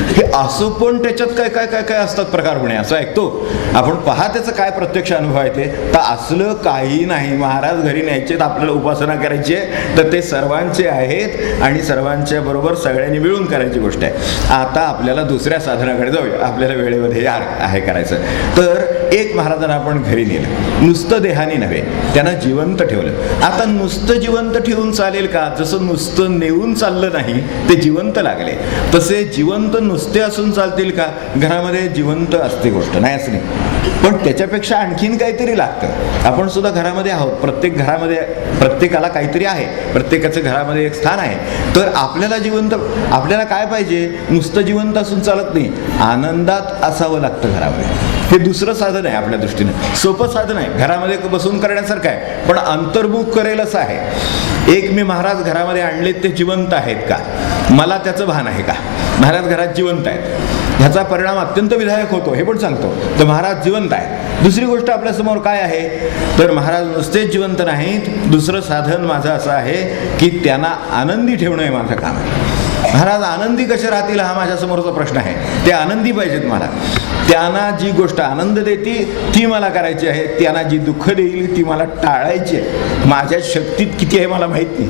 हे असं पण त्याच्यात काय काय काय काय असतात प्रकारपणे असं ऐकतो आपण. पहा त्याचं काय प्रत्यक्ष अनुभव आहे ते. तर असलं काही नाही. महाराज घरी न्यायचे, आपल्याला उपासना करायची आहे तर ते सर्वांचे आहेत आणि सर्वांच्या बरोबर सगळ्यांनी मिळून करायची गोष्ट आहे. आता आपल्याला दुसऱ्या साधनाकडे जाऊया, आपल्याला वेळेमध्ये आहे करायचं. तर एक महाराजांना आपण घरी नेलं, नुसतं देहाने नव्हे, त्यांना जिवंत ठेवलं. आता नुसतं जिवंत ठेवून चालेल का? जसं नुसतं नेऊन चाललं नाही ते जिवंत लागले, तसे जिवंत नुसते असून चालतील का? घरामध्ये जिवंत असते गोष्ट नाही असं नाही, पण त्याच्यापेक्षा आणखीन काहीतरी लागतं. आपण सुद्धा घरामध्ये आहोत, प्रत्येक घरामध्ये प्रत्येकाला काहीतरी आहे, प्रत्येकाचं घरामध्ये एक स्थान आहे. तर आपल्याला काय पाहिजे? नुसतं जिवंत असून चालत नाही, आनंदात असावं लागतं घरामध्ये. हे दुसरं साधन आहे आपल्या दृष्टीनं, सोपं साधन आहे, घरामध्ये बसून करण्यासारखं आहे, पण अंतर्मुख करेल असं आहे. एक मी महाराज घरामध्ये आणले, ते जिवंत आहेत का? मला त्याचं भान आहे का? महाराज घरात जिवंत आहेत, ह्याचा परिणाम अत्यंत विधायक होतो हे पण सांगतो. तर महाराज जिवंत आहेत. दुसरी गोष्ट आपल्यासमोर काय आहे? तर महाराज नुसतेच जिवंत नाहीत, दुसरं साधन माझं असं आहे की त्यांना आनंदी ठेवणं हे माझं काम आहे. महाराज आनंदी कसे राहतील हा माझ्यासमोरचा प्रश्न आहे. ते आनंदी पाहिजेत मला. त्यांना जी गोष्ट आनंद देते ती मला करायची आहे, त्यांना जी दुःख देईल ती मला टाळायची आहे. माझ्या शक्तीत किती आहे मला माहीत नाही.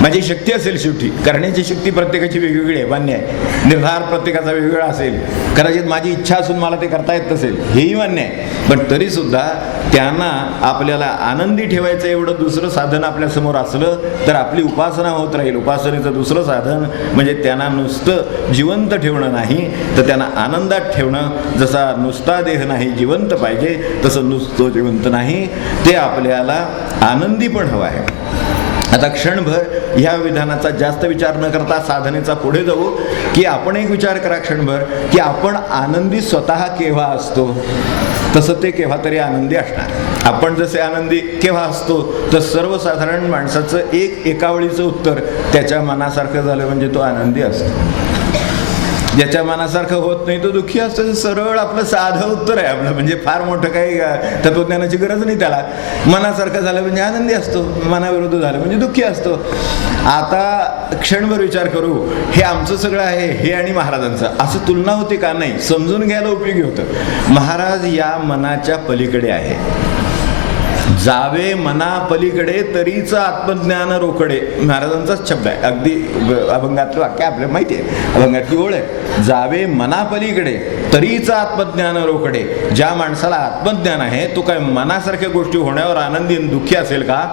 माझी शक्ती असेल, शेवटी करण्याची शक्ती प्रत्येकाची वेगवेगळी आहे, मान्य आहे. निर्धार प्रत्येकाचा वेगवेगळा असेल, कदाचित माझी इच्छा असून मला ते करता येत नसेल, हेही मान्य आहे. पण तरीसुद्धा त्यांना आपल्याला आनंदी ठेवायचं एवढं दुसरं साधन आपल्यासमोर असलं तर आपली उपासना होत राहील. उपासनेचं दुसरं साधन म्हणजे त्यांना नुसतं जिवंत ठेवणं नाही, तर त्यांना आनंदात ठेवणं. जसा नुसता देह नाही जिवंत पाहिजे, तसं नुसतं जिवंत नाही, ते आपल्याला आनंदी पण हवं आहे. आता क्षणभर ह्या विधानाचा जास्त विचार न करता साधनेचा पुढे जाऊ, की आपण एक विचार करा क्षणभर, की आपण आनंदी स्वतः केव्हा असतो, तसं ते केव्हा तरी आनंदी असणार. आपण जसे आनंदी केव्हा असतो, तर सर्वसाधारण माणसाचं एकावळीचं उत्तर, त्याच्या मनासारखं झालं म्हणजे तो आनंदी असतो. ज्याच्या मनासारखं होत नाही तो दुःखी असतो. सरळ आपलं साधं उत्तर आहे आपलं, म्हणजे फार मोठं काही तत्वज्ञानाची गरज नाही त्याला. मनासारखं झालं म्हणजे आनंदी असतो, मनाविरुद्ध झालं म्हणजे दुःखी असतो. आता क्षणभर विचार करू, हे आमचं सगळं आहे हे आणि महाराजांचं असं तुलना होती का? नाही, समजून घ्यायला उपयोगी होतं. महाराज या मनाच्या पलीकडे आहे. जावे मना पलीकडे तरीच आत्मज्ञान रोकडे, महाराजांचाच शब्द आहे. अगदी अभंगातलं वाक्य आपल्याला माहिती आहे, अभंगातली ओळ आहे. जावे मना पलीकडे तरीच आत्मज्ञान रोकडे. ज्या माणसाला आत्मज्ञान आहे तो काय मनासारख्या गोष्टी होण्यावर आनंदी दुःखी असेल का?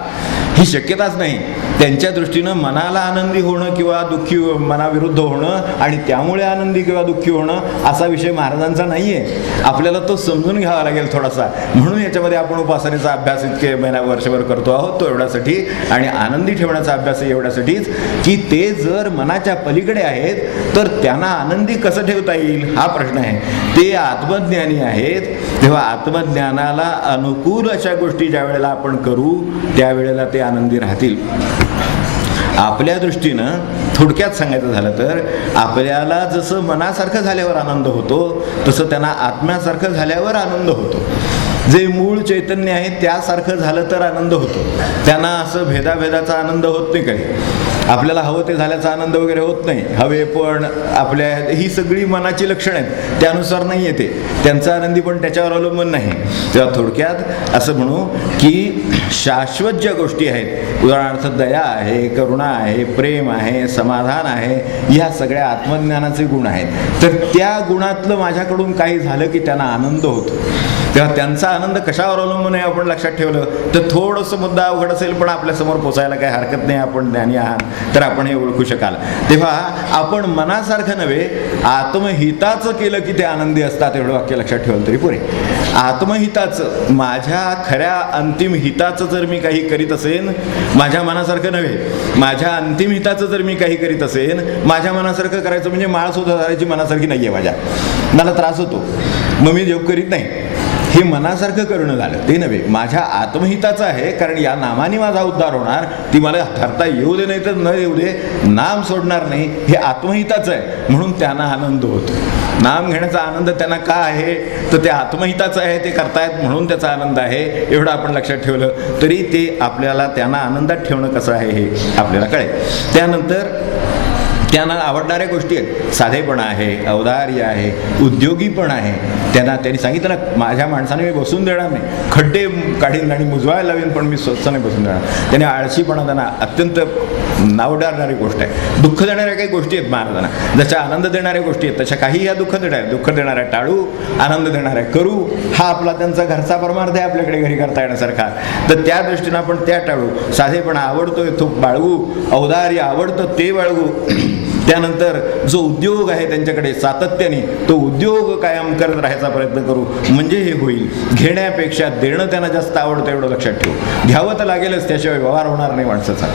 ही शक्यताच नाही. त्यांच्या दृष्टीनं मनाला आनंदी होणं किंवा दुःखी, मनाविरुद्ध होणं आणि त्यामुळे आनंदी किंवा दुःखी होणं असा विषय महाराजांचा नाही आहे. आपल्याला तो समजून घ्यावा लागेल थोडासा. म्हणून याच्यामध्ये आपण उपासनेचा अभ्यास इतके वर्षभर करतो आहोत, तो एवढ्यासाठी. आणि आनंदी ठेवण्याचा अभ्यास एवढ्यासाठीच की ते जर मनाच्या पलीकडे आहेत तर त्यांना आनंदी कसं ठेवता येईल हा प्रश्न आहे. ते आत्मज्ञानी आहेत, तेव्हा आत्मज्ञानाला अनुकूल अशा गोष्टी ज्या वेळेला आपण करू त्यावेळेला ते आनंदी राहतील. आपल्या दृष्टीनं थोडक्यात सांगायचं झालं तर आपल्याला जसं मनासारखं झाल्यावर आनंद होतो तसं त्यांना आत्म्यासारखं झाल्यावर आनंद होतो. जे मूळ चैतन्य आहे त्यासारखं झालं तर आनंद होतो. त्यांना असं भेदाभेदाचा आनंद होत नाही. काही आपल्याला हवं ते झाल्याचा आनंद वगैरे होत नाही. हवे पण आपल्या ही सगळी मनाची लक्षणं आहेत, त्यानुसार नाही येते. त्यांचा आनंदी पण त्याच्यावर अवलंबून नाही. तेव्हा थोडक्यात असं म्हणू की शाश्वत ज्या गोष्टी आहेत, उदाहरणार्थ दया आहे, करुणा आहे, प्रेम आहे, समाधान आहे, ह्या सगळ्या आत्मज्ञानाचे गुण आहेत. तर त्या गुणातलं माझ्याकडून काही झालं की त्यांना आनंद होतो. तेव्हा त्यांचा आनंद कशावर अवलंबून आहे आपण लक्षात ठेवलं तर थोडंसं मुद्दा अवघड असेल, पण आपल्यासमोर पोचायला काही हरकत नाही. आपण ज्ञानी आहात तर आपण हे ओळखू शकाल. तेव्हा आपण मनासारखं नव्हे, आत्महिताचं केलं की ते आनंदी असतात, एवढं वाक्य लक्षात ठेवलं तरी पुरे. आत्महिताचं, माझ्या खऱ्या अंतिम हिताचं जर मी काही करीत असेन, माझ्या मनासारखं नव्हे, माझ्या अंतिम हिताचं जर मी काही करीत असेन, माझ्या मनासारखं करायचं म्हणजे माळ सुद्धा धरायची मनासारखी नाही आहे माझ्या, मला त्रास होतो, मग मी जप करीत नाही. हे मनासारखं करणं झालं ते नव्हे, माझ्या आत्महिताचं आहे, कारण या नामाने माझा उद्धार होणार, ती मला धरता येऊ दे नाही तर न येऊ दे, नाम सोडणार नाही, हे आत्महिताचं आहे म्हणून त्यांना आनंद होतो. नाम घेण्याचा आनंद त्यांना का आहे तर ते आत्महिताचं आहे, ते करतायत म्हणून त्याचा आनंद आहे. एवढं आपण लक्षात ठेवलं तरी ते आपल्याला त्यांना आनंदात ठेवणं कसं आहे हे आपल्याला कळेल. त्यानंतर त्यांना आवडणाऱ्या गोष्टी आहेत, साधेपणा आहे, औदार्य आहे, उद्योगीपण आहे. त्यांनी सांगितलं ना, माझ्या माणसाने मी बसून देणार नाही, खड्डे काढीन आणि मुजवायला लावीन, पण मी स्वच्छ नाही बसून देणार. त्याने आळशीपणा त्यांना अत्यंत नावडणारी गोष्ट आहे. दुःख देणाऱ्या काही गोष्टी आहेत महाराजांना, जशा आनंद देणाऱ्या गोष्टी आहेत तशा काही ह्या दुःख देणाऱ्या. दुःख देणाऱ्या टाळू, आनंद देणाऱ्या करू, हा आपला त्यांचा घरचा परमार्थ आहे आपल्याकडे घरी करता येण्यासारखा. तर त्या दृष्टीनं आपण त्या टाळू. साधेपणा आवडतोय तो बाळगू, औदार्य आवडतं ते बाळगू. त्यानंतर जो उद्योग आहे त्यांच्याकडे सातत्याने तो उद्योग कायम करत राहायचा प्रयत्न करू, म्हणजे हे होईल. घेण्यापेक्षा देणं त्यांना जास्त आवडतं, एवढं लक्षात ठेवू. घ्यावं तर लागेलच, त्याशिवाय व्यवहार होणार नाही माणसाचा,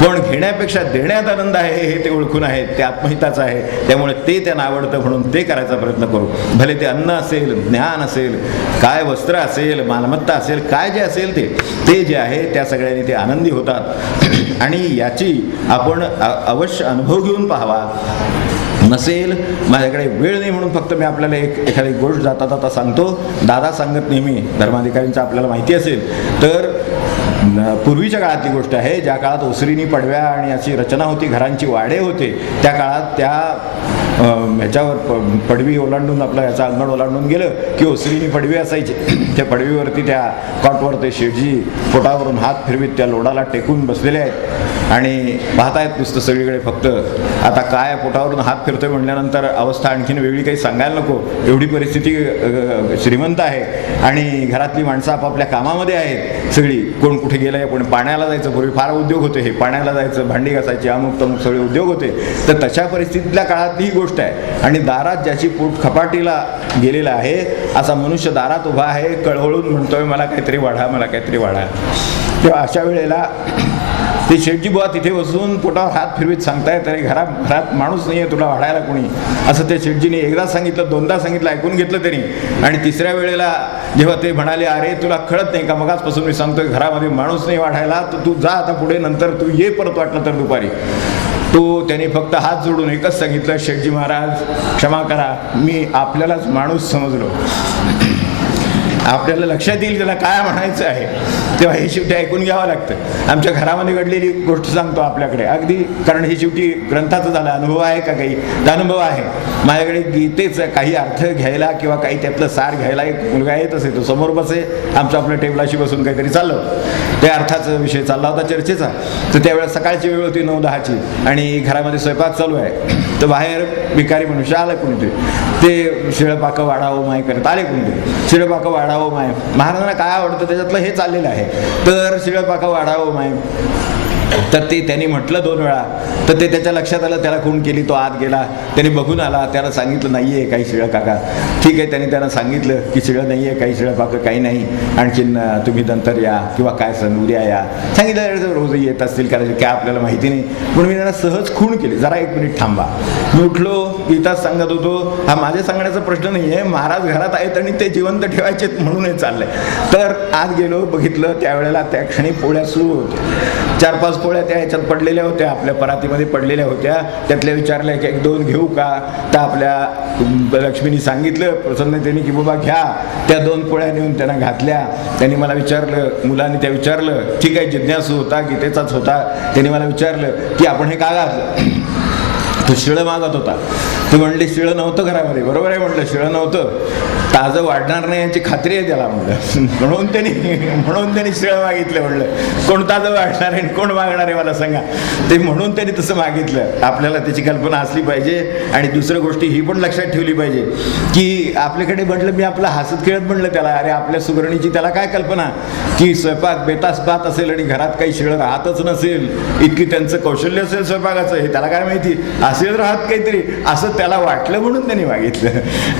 पण घेण्यापेक्षा देण्यात आनंद आहे हे ते ओळखून आहेत, ते आत्महिताचं आहे, त्यामुळे ते त्यांना आवडतं म्हणून ते करायचा प्रयत्न करू. भले ते अन्न असेल, ज्ञान असेल, काय वस्त्र असेल, मालमत्ता असेल, काय जे असेल ते जे आहे त्या सगळ्यांनी ते आनंदी होतात. आणि याची आपण अवश्य अनुभव घेऊन पाहावा. नसेल माझ्याकडे वेळ नाही म्हणून फक्त मी आपल्याला एखादी गोष्ट जाता जाता सांगतो. दादा सांगत नेहमी, धर्माधिकाऱ्यांचं आपल्याला माहिती असेल तर पूर्वीच्या काळातली गोष्ट आहे, ज्या काळात ओसरीनी पडव्या आणि अशी रचना होती, घरांची वाडे होते, त्या काळात त्या ह्याच्यावर पडवी ओलांडून आपलं याचा अंगण ओलांडून गेलं की ओसरीनी पडवी असायची. त्या पडवीवरती त्या कॉटवर ते शेठजी पोटावरून हात फिरवीत त्या लोडाला टेकून बसलेले आहेत आणि पाहतायत नुसतं सगळीकडे. फक्त आता काय पोटावरून हात फिरतोय म्हटल्यानंतर अवस्था आणखीन वेगळी काही सांगायला नको, एवढी परिस्थिती श्रीमंत आहे आणि घरातली माणसं आपापल्या कामामध्ये आहेत सगळी. कोण कुठे गेलंय, कोणी पाण्याला जायचं, पूर्वी फार उद्योग होते, हे पाण्याला जायचं, भांडी घासायची, अमुक तमुक सगळे उद्योग होते. तर तशा परिस्थितीतल्या काळातली ही गोष्ट आहे. आणि दारात ज्याची पोट खपाटीला गेलेला आहे असा मनुष्य दारात उभा आहे, कळवळून म्हणतोय मला काहीतरी वाढा, मला काहीतरी वाढा. तेव्हा अशा वेळेला ते शेठजी बुवा तिथे बसून पोटावर हात फिरवीत सांगतायत, तरी घरात माणूस नाही आहे तुला वाढायला कोणी, असं त्या शेठजीने एकदा सांगितलं, दोनदा सांगितलं, ऐकून घेतलं त्यांनी. आणि तिसऱ्या वेळेला जेव्हा ते म्हणाले, अरे तुला कळत नाही का, मगाचपासून मी सांगतोय घरामध्ये माणूस नाही वाढायला, तर तू जा आता पुढे, नंतर तू ये परत वाटलं तर दुपारी. तो त्याने फक्त हात जोडून एकच सांगितलं, शेठजी महाराज क्षमा करा, मी आपल्यालाच माणूस समजलो. आपल्याला लक्षात येईल त्याला काय म्हणायचं आहे, तेव्हा हे शेवटी ऐकून घ्यावं लागतं. आमच्या घरामध्ये घडलेली गोष्ट सांगतो आपल्याकडे अगदी, कारण हे शेवटी ग्रंथाचं झालं. अनुभव आहे का काही, अनुभव आहे. माझ्याकडे गीतेच काही अर्थ घ्यायला किंवा काही त्यातलं सार घ्यायला एक मुलगा येत असे, तो समोर बसे, आमचं आपल्या टेबलाशी बसून काहीतरी चाललं, त्या अर्थाचा विषय चालला होता चर्चेचा. तर त्यावेळेस सकाळची वेळ होती 9-10ची आणि घरामध्ये स्वयंपाक चालू आहे. तर बाहेर भिकारी मनुष्य आलं कोणीतरी, ते शिळपाकं वाढावं माय करत आले कोणीतरी, शिळपाकं वाढावं माय. महाराजांना काय आवडतं त्याच्यातलं हे चाललेलं आहे. तर शिळपाकं वाढावं माय, तर ते त्यांनी म्हटलं 2 वेळा. तर ते त्याच्या लक्षात आलं, त्याला खूण केली. तो आत गेला, त्याने बघून आला, त्याला सांगितलं नाही आहे काही शिळं काका. ठीक आहे, त्यांनी त्यांना सांगितलं की शिळं नाही आहे काही, शिळं पाकं काही नाही, आणखीन तुम्ही नंतर या किंवा काय सण उद्या या सांगितलं. रोजही येत असतील करायचे काय आपल्याला माहिती नाही, पण मी त्यांना सहज खूण केली. जरा 1 मिनिट थांबा. मी उठलो, गीताच सांगत होतो. हा माझ्या सांगण्याचा प्रश्न नाही आहे, महाराज घरात आहेत आणि ते जिवंत ठेवायचेत म्हणून हे चाललंय. तर आत गेलो, बघितलं, त्यावेळेला त्या क्षणी पोळ्या सुरू होत्या. 4-5 पोळ्या त्या ह्याच्यात पडलेल्या होत्या, आपल्या परातीमध्ये पडलेल्या होत्या. त्यातल्या विचारल्या की 1-2 घेऊ का, तर आपल्या लक्ष्मीनी सांगितलं प्रसन्नतेने की बाबा घ्या. त्या 2 पोळ्या नेऊन त्यांना घातल्या. त्यांनी मला विचारलं, मुलांनी त्या विचारलं, ठीक आहे जिज्ञासू होता, गीतेचाच होता. त्यांनी मला विचारलं की आपण हे का घातलं. तो शिळं मागत होता. ते म्हणले शिळं नव्हतं घरामध्ये. बरोबर आहे म्हटलं, शिळं नव्हतं, ताजं वाढणार नाही याची खात्री आहे त्याला म्हटलं. म्हणून त्यांनी शिळं मागितलं. म्हटलं कोण ताजं वाढणार आहे कोण मागणार आहे मला सांगा. ते म्हणून त्यांनी तसं मागितलं. आपल्याला त्याची कल्पना असली पाहिजे. आणि दुसरं गोष्टी ही पण लक्षात ठेवली पाहिजे की आपल्याकडे म्हटलं, मी आपला हसत खेळत म्हणलं त्याला, अरे आपल्या सुगरणीची त्याला काय कल्पना की स्वयंपाक बेतास बात असेल आणि घरात काही शिळं राहतच नसेल, इतकी त्यांचं कौशल्य असेल स्वयंपाकाचं, हे त्याला काय माहिती, असेल राहत काहीतरी असं त्याला वाटलं म्हणून त्यांनी मागितलं.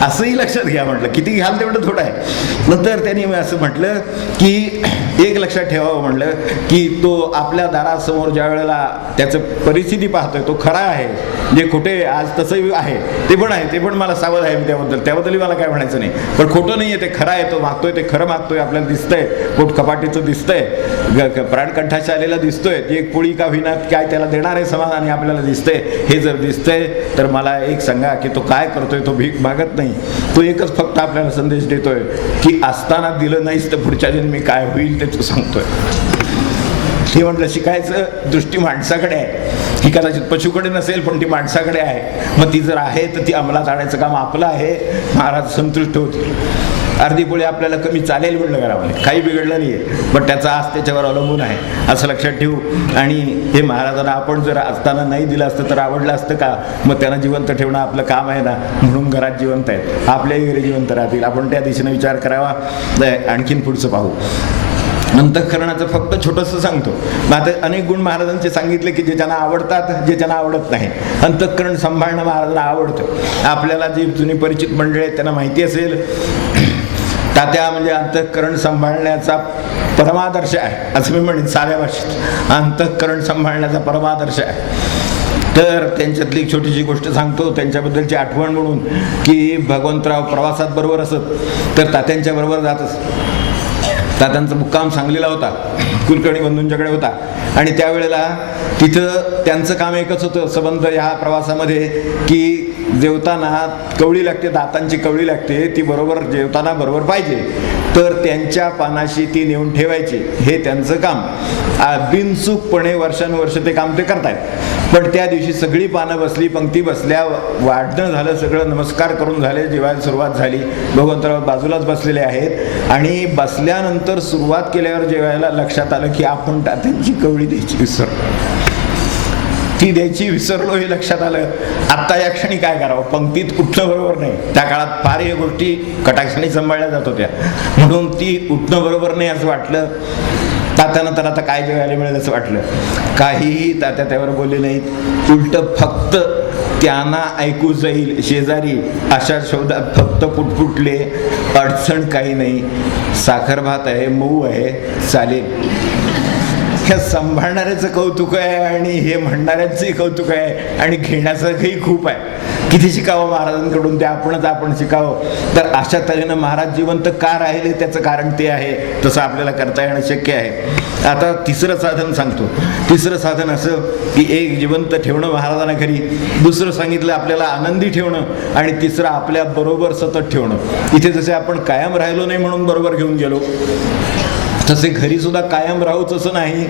असंही लक्षात घ्या म्हटलं, किती घ्याल तेवढं थोडं आहे. नंतर त्यांनी असं म्हटलं की एक लक्षात ठेवावं म्हटलं की तो आपल्या दारासमोर ज्या वेळेला त्याचं परिस्थिती पाहतोय तो खरा आहे, जे खोटे आज तसंही आहे ते पण आहे, ते पण मला सावध आहे त्याबद्दलही मला काय म्हणायचं नाही. पण खोटं नाही आहे, ते खरं आहे, तो मागतोय ते खरं मागतोय, आपल्याला दिसतंय, पोट कपाटीचं दिसतंय, प्राणकंठाच्या आलेला दिसतोय, ती एक पोळी का होईना काय त्याला देणार आहे समाधानी आपल्याला दिसतंय. हे जर दिसतंय तर मला एक सांगा की तो काय करतोय, तो भीक मागत नाही, तो एकच फक्त आपल्याला संदेश देतोय की असताना दिलं नाहीस तर पुढच्या जन्मी काय होईल ते तो सांगतोय. हे म्हटलं शिकायचं दृष्टी माणसाकडे आहे, ही कदाचित पशुकडे नसेल पण ती माणसाकडे आहे. मग ती जर आहे तर ती अंमलात आणायचं काम आपलं आहे. महाराज संतुष्ट होतील. अर्धी पोळी आपल्याला कमी चालेल म्हणलं घरामध्ये, काही बिघडलं नाही आहे, पण त्याचा आज त्याच्यावर अवलंबून आहे असं लक्षात ठेवू. आणि हे महाराजांना आपण जर असताना नाही दिलं असतं तर आवडलं असतं का? मग त्यांना जिवंत ठेवणं आपलं काम आहे ना, म्हणून घरात जिवंत आहेत, आपल्याही घरी जिवंत राहतील. आपण त्या दिशेने विचार करावा. आणखीन पुढचं पाहू. अंतःकरणाचं फक्त छोटंसं सांगतो. मग आता अनेक गुण महाराजांचे सांगितले की जे ज्यांना आवडतात, जे ज्यांना आवडत नाही. अंतःकरण सांभाळणं महाराजांना आवडतं. आपल्याला जी जुनी परिचित मंडळी आहेत त्यांना माहिती असेल, तात्या म्हणजे अंतःकरण सांभाळण्याचा परमादर्श आहे असं मी म्हणेन. साध्या भाषेत अंतःकरण सांभाळण्याचा परमादर्श आहे. तर त्यांच्यातली एक छोटीशी गोष्ट सांगतो, त्यांच्याबद्दलची आठवण म्हणून की भगवंतराव प्रवासात बरोबर असत तर तात्यांच्या बरोबर जात असत. तात्यांचा मुक्काम सांगलीला होता, कुलकर्णी बंधूंच्याकडे होता. आणि त्यावेळेला तिथं त्यांचं काम एकच होतं संबंध ह्या प्रवासामध्ये की जेवताना कवळी लागते, दातांची कवळी लागते, ती बरोबर जेवताना बरोबर पाहिजे, तर त्यांच्या पानाशी ती नेऊन ठेवायची, हे त्यांचं काम. बिनचूकपणे वर्षानुवर्ष ते काम ते करतायत. पण त्या दिवशी सगळी पानं बसली, पंक्ती बसल्या, वाढणं झालं, सगळं नमस्कार करून झाले, जेवायला सुरुवात झाली. भगवंतराव बाजूलाच बसलेले आहेत. आणि बसल्यानंतर सुरुवात केल्यावर जेवायला लक्षात आलं की आपण तात्यांची कवळी द्यायची विसरलो. ती द्यायची विसरलो हे लक्षात आलं. आत्ता या क्षणी काय करावं, पंक्तीत उठणं बरोबर नाही. त्या काळात फार या गोष्टी कटाक्षाने सांभाळल्या जात होत्या, म्हणून ती उठणं बरोबर नाही असं वाटलं. तात्यानं तर आता काय जेवायला मिळेल असं वाटलं. काहीही तात्या त्यावर बोलले नाहीत. उलट फक्त त्यांना ऐकू जाईल शेजारी अशा शब्दात फक्त पुटपुटले, अडचण काही नाही, साखर भात आहे, मऊ आहे, चालेल. ह्या सांभाळणाऱ्याचं कौतुक आहे आणि हे म्हणणाऱ्यांचंही कौतुक आहे आणि घेण्यासारखंही खूप आहे. किती शिकावं महाराजांकडून ते आपण शिकावं. तर अशा तऱ्हेनं महाराज जिवंत का राहिले त्याचं कारण ते आहे, तसं आपल्याला करता येणं शक्य आहे. आता तिसरं साधन सांगतो. तिसरं साधन असं की एक जिवंत ठेवणं महाराजांना घरी, दुसरं सांगितलं आपल्याला आनंदी ठेवणं, आणि तिसरं आपल्या बरोबर सतत ठेवणं. इथे जसे आपण कायम राहिलो नाही म्हणून बरोबर घेऊन गेलो, तसे घरी सुद्धा कायम राहूच असं नाही.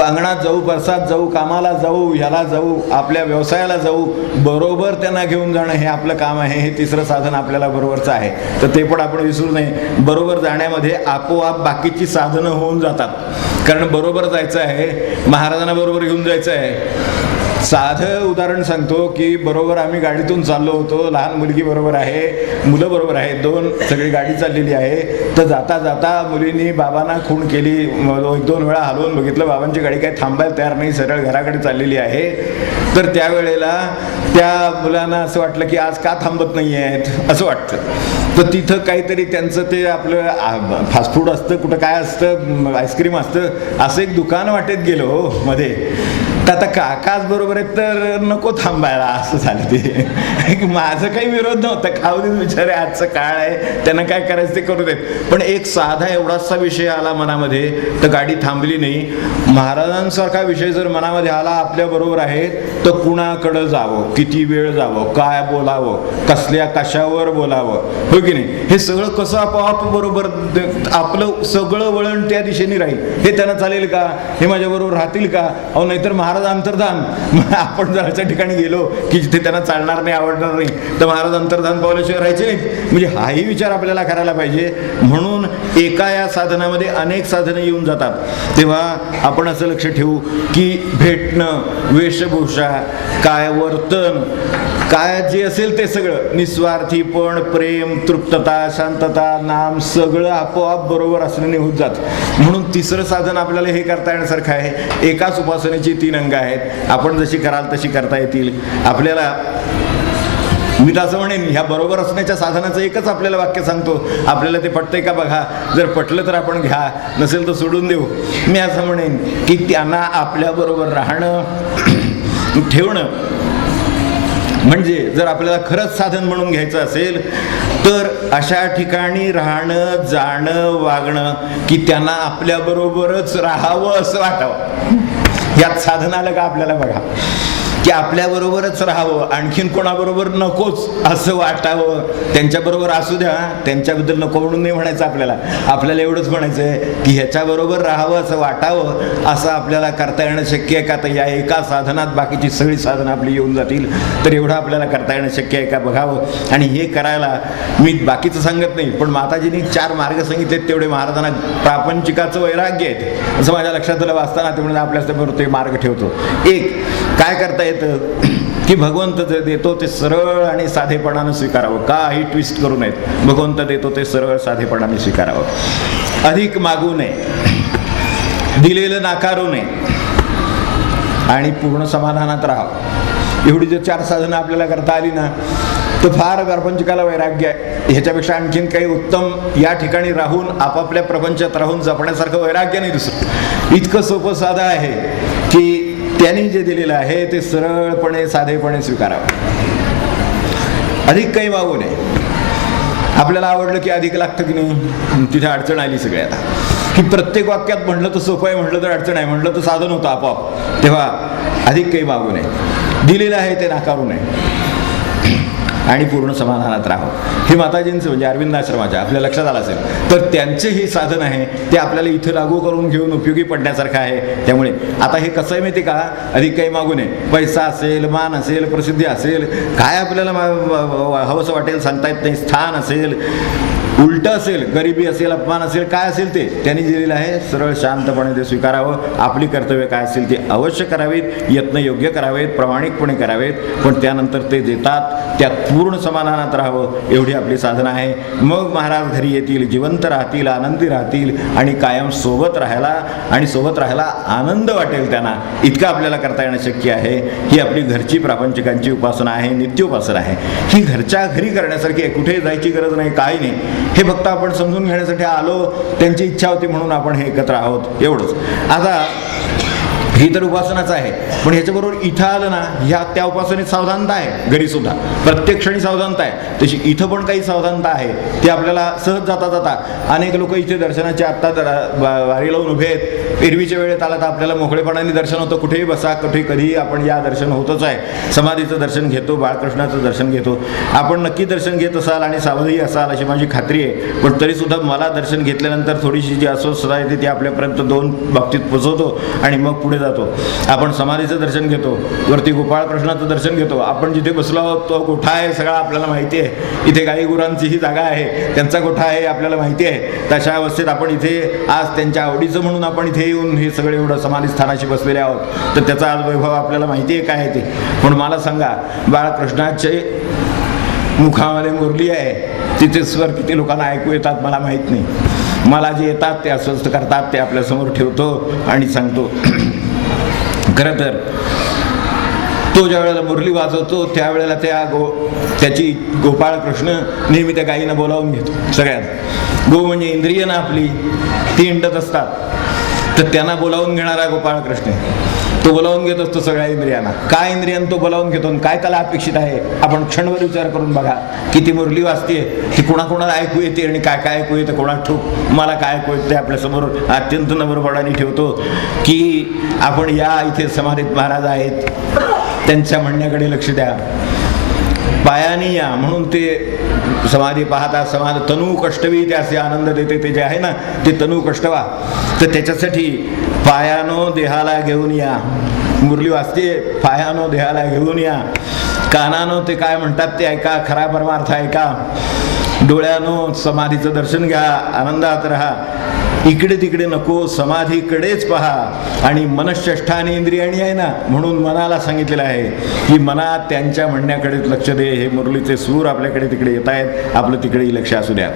अंगणात जाऊ, परसात जाऊ, कामाला जाऊ, ह्याला जाऊ, आपल्या व्यवसायाला जाऊ, बरोबर त्यांना घेऊन जाणं हे आपलं काम आहे. हे तिसरं साधन आपल्याला बरोबरचं आहे, तर ते पण आपण विसरू नये. बरोबर जाण्यामध्ये आपोआप बाकीची साधनं होऊन जातात, कारण बरोबर जायचं आहे, महाराजांना बरोबर घेऊन जायचं आहे. साधं उदाहरण सांगतो की बरोबर आम्ही गाडीतून चाललो होतो, लहान मुलगी बरोबर आहे, मुलं बरोबर आहे, सगळी गाडी चाललेली आहे. तर जाता जाता मुलींनी बाबांना खूण केली. 1-2 वेळा हलवून बघितलं, बाबांची गाडी काही थांबायला तयार नाही, सरळ घराकडे चाललेली आहे. तर त्यावेळेला त्या मुलांना असं वाटलं की आज का थांबत नाही आहेत असं वाटतं. तर तिथं काहीतरी त्यांचं ते आपलं फास्ट फूड असतं, कुठं काय असतं, आईस्क्रीम असतं, असं एक दुकान वाटेत गेलो मध्ये. तर आता काकाच बरोबर आहेत तर नको थांबायला असं झालं. ते माझं काही विरोध नव्हता, खाऊ देत बिचारे, आजचं काळ आहे, त्यांना काय करायचं ते करू देत. पण एक साधा एवढासा विषय आला मनामध्ये तर गाडी थांबली नाही. महाराजांसारखा विषय जर मनामध्ये आला आपल्या बरोबर आहे तर कुणाकडं जावं, किती वेळ जावं, काय बोलावं, कसल्या कशावर बोलावं, हो की नाही, हे सगळं कसं आपोआप बरोबर आपलं सगळं वळण त्या दिशेने राहील. हे त्यांना चालेल का, हे माझ्या बरोबर राहतील का, अहो नाहीतर महाराज महाराज अंतर्धान. मग आपण जर अशा ठिकाणी गेलो की जिथे त्यांना चालणार नाही, आवडणार नाही, तर महाराज अंतर्धान पावल्याशिवाय राहायचे नाहीत. म्हणजे हाही विचार आपल्याला करायला पाहिजे. म्हणून एका या साधनामध्ये अनेक साधनं येऊन जातात. तेव्हा आपण असं लक्ष ठेवू की भेटणं, वेशभूषा, काय वर्तन, काय जे असेल ते सगळं, निस्वार्थीपण, प्रेम, तृप्तता, शांतता, नाम, सगळं आपोआप बरोबर असणं होत जातं. म्हणून तिसरं साधन आपल्याला हे करता येण्यासारखं आहे. एकाच उपासनेची 3 अंग आहेत. आपण जशी कराल तशी करता येतील आपल्याला. मी तर असं म्हणेन, ह्या बरोबर असण्याच्या साधनाचं एकच आपल्याला वाक्य सांगतो. आपल्याला ते पटतंय का बघा. जर पटलं तर आपण घ्या, नसेल तर सोडून देऊ. मी असं म्हणेन की त्यांना आपल्याबरोबर राहणं, ठेवणं, म्हणजे जर आपल्याला खरंच साधन म्हणून घ्यायचं असेल तर अशा ठिकाणी राहणं, जाणं, वागणं की त्यांना आपल्याबरोबरच राहावं असं वाटावं. यात साधन आलं का आपल्याला बघा, की आपल्याबरोबरच राहावं, आणखीन कोणाबरोबर नकोच असं वाटावं. त्यांच्याबरोबर असू द्या, त्यांच्याबद्दल नको म्हणून नाही म्हणायचं आपल्याला. आपल्याला एवढंच म्हणायचं आहे की ह्याच्याबरोबर राहावं असं वाटावं. असं आपल्याला करता येणं शक्य आहे का? तर या एका साधनात बाकीची सगळी साधनं आपली येऊन जातील. तर एवढं आपल्याला करता येणं शक्य आहे का बघावं. आणि हे करायला मी बाकीचं सांगत नाही, पण माताजींनी 4 मार्ग सांगितलेत, तेवढे महाराजांना प्रापंचिकाचं वैराग्य आहे असं माझ्या लक्षात आलं वाचताना. ते म्हणजे आपल्यासमोर ते मार्ग ठेवतो. एक काय करता की भगवंत जे देतो ते सरळ आणि साधेपणानं स्वीकारावं. काही ट्विस्ट करू नयेत. भगवंत देतो ते सरळ साधेपणाने स्वीकारावं. अधिक मागू नये, दिलेलं नाकारू नये आणि पूर्ण समाधानात राहावं. एवढी जर 4 साधनं आपल्याला करता आली ना तर फार प्रापंचिकाला वैराग्य आहे. ह्याच्यापेक्षा आणखीन काही उत्तम या ठिकाणी राहून आपापल्या प्रपंचात राहून जपण्यासारखं वैराग्य नाही दुसरं. इतकं सोपं साधं आहे की त्यांनी जे दिलेलं आहे ते सरळपणे साधेपणे स्वीकारावं. अधिक काही मागू नये. आपल्याला आवडलं की अधिक लागतं की नाही, तिथे अडचण आली सगळ्याला. की प्रत्येक वाक्यात म्हटलं तर सोपं आहे, म्हटलं तर अडचण आहे, म्हटलं तर साधन होतं आपोआप. तेव्हा अधिक काही मागू नये, दिलेलं आहे ते नाकारू नये आणि पूर्ण समाधानात राहावं. हे माताजींचं म्हणजे अरविंद आश्रमाच्या आपल्या लक्षात आलं असेल तर त्यांचे हे साधन आहे ते आपल्याला इथं लागू करून घेऊन उपयोगी पडण्यासारखं आहे. त्यामुळे आता हे कसं आहे माहिती का, अधिक काही मागू नये. पैसा असेल, मान असेल, प्रसिद्धी असेल, काय आपल्याला हवंसं वाटेल सांगता येत नाही, स्थान असेल, उलटं असेल, गरिबी असेल, अपमान असेल, काय असेल ते त्यांनी दिलेलं आहे. सरळ शांतपणे ते स्वीकारावं. आपली कर्तव्य काय असेल ते अवश्य करावीत, यत्न योग्य करावेत, प्रामाणिकपणे करावेत. पण त्यानंतर ते देतात त्यात पूर्ण समाधानात राहावं. एवढी आपली साधना आहे. मग महाराज घरी येतील, जिवंत राहतील, आनंदी राहतील आणि कायम सोबत राहायला आनंद वाटेल त्यांना. इतकं आपल्याला करता येणं शक्य आहे. ही आपली घरची प्रापंचिकांची उपासना आहे, नित्योपासना आहे. ही घरच्या घरी करण्यासारखी आहे. कुठेही जायची गरज नाही, काही नाही. हे फक्त आपण समजून घेण्यासाठी आलो, त्यांची इच्छा होती म्हणून आपण हे एकत्र आहोत, एवढंच. आता ही तर उपासनाच आहे, पण ह्याच्याबरोबर इथं आलं ना, ह्या त्या उपासनेत सावधानता आहे. घरी सुद्धा प्रत्येक क्षणी सावधानता आहे, तशी इथं पण काही सावधानता आहे. ते आपल्याला सहज जाता जाता अनेक लोक इथे दर्शनाचे आत्ता वारी लावून उभे आहेत. एरवीच्या वेळेत आला तर आपल्याला मोकळेपणाने दर्शन होतं. कुठेही बसा, कुठे कधीही आपण या दर्शन होतच आहे. समाधीचं दर्शन घेतो, बाळकृष्णाचं दर्शन घेतो. आपण नक्की दर्शन घेत असाल आणि सावधही असाल अशी माझी खात्री आहे. पण तरीसुद्धा मला दर्शन घेतल्यानंतर थोडीशी जी अस्वस्थता येते ती आपल्यापर्यंत 2 बाबतीत पोचवतो आणि मग पुढे जातो. आपण समाधीचं दर्शन घेतो, वरती गोपाळकृष्णाचं दर्शन घेतो. आपण जिथे बसलो आहोत तो गोठा आहे, सगळं आपल्याला माहिती आहे. इथे गाई गुरांची ही जागा आहे, त्यांचा गोठा आहे, आपल्याला माहिती आहे. तशा अवस्थेत आपण इथे आज त्यांच्या आवडीचं म्हणून आपण इथे येऊन हे सगळे एवढं समाधी स्थानाशी बसलेले आहोत. तर त्याचा आज वैभव आपल्याला माहिती आहे काय आहे ते. पण मला सांगा, बाळकृष्णाचे मुखामध्ये मुरली आहे, तिथे स्वर किती लोकांना ऐकू येतात मला माहीत नाही. मला जे येतात ते अस्वस्थ करतात, ते आपल्यासमोर ठेवतो आणि सांगतो. खरं तर तो ज्या वेळेला मुरली वाजवतो त्यावेळेला त्याची गोपाळकृष्ण नेहमी त्या गायीनं बोलावून घेतो. सगळ्यात गो म्हणजे इंद्रिय ना आपली, ती इंडत असतात. तर त्यांना बोलावून घेणारा गोपाळकृष्ण तो बोलावून घेत असतो सगळ्या इंद्रियांना. काय इंद्रियांना तो बोलावून घेतो, काय त्याला अपेक्षित आहे. आपण क्षणभर विचार करून बघा, किती मुरली वाजते, ती कोणाकोणाला ऐकू येते आणि काय काय ऐकू येतं, कोणा ठोक मला काय ऐकू येतं ते आपल्यासमोर अत्यंत नम्रपणाने ठेवतो. की आपण या इथे समाधीत महाराज आहेत, त्यांच्या म्हणण्याकडे लक्ष द्या, पायानी या. म्हणून ते समाधी पाहता समाधी तनू कष्टवी ते असे आनंद देते. ते जे आहे ना ते तनू कष्टवा. तर त्याच्यासाठी पायानो देहाला घेऊन या. मुरली वाजते, पायानो देहाला घेऊन या, कानानो ते काय म्हणतात ते ऐका, खरा परमार्थ ऐका, डोळ्यानो समाधीचं दर्शन घ्या, आनंदात राहा, इकडे तिकडे नको, समाधीकडेच पहा. आणि मनःष्ठानी इंद्रियाणी आहे ना, म्हणून मनाला सांगितलेलं आहे की मनात त्यांच्या म्हणण्याकडेच लक्ष दे. हे मुरलीचे सूर आपल्याकडे तिकडे येत आहेत, आपलं तिकडेही लक्ष असू द्या.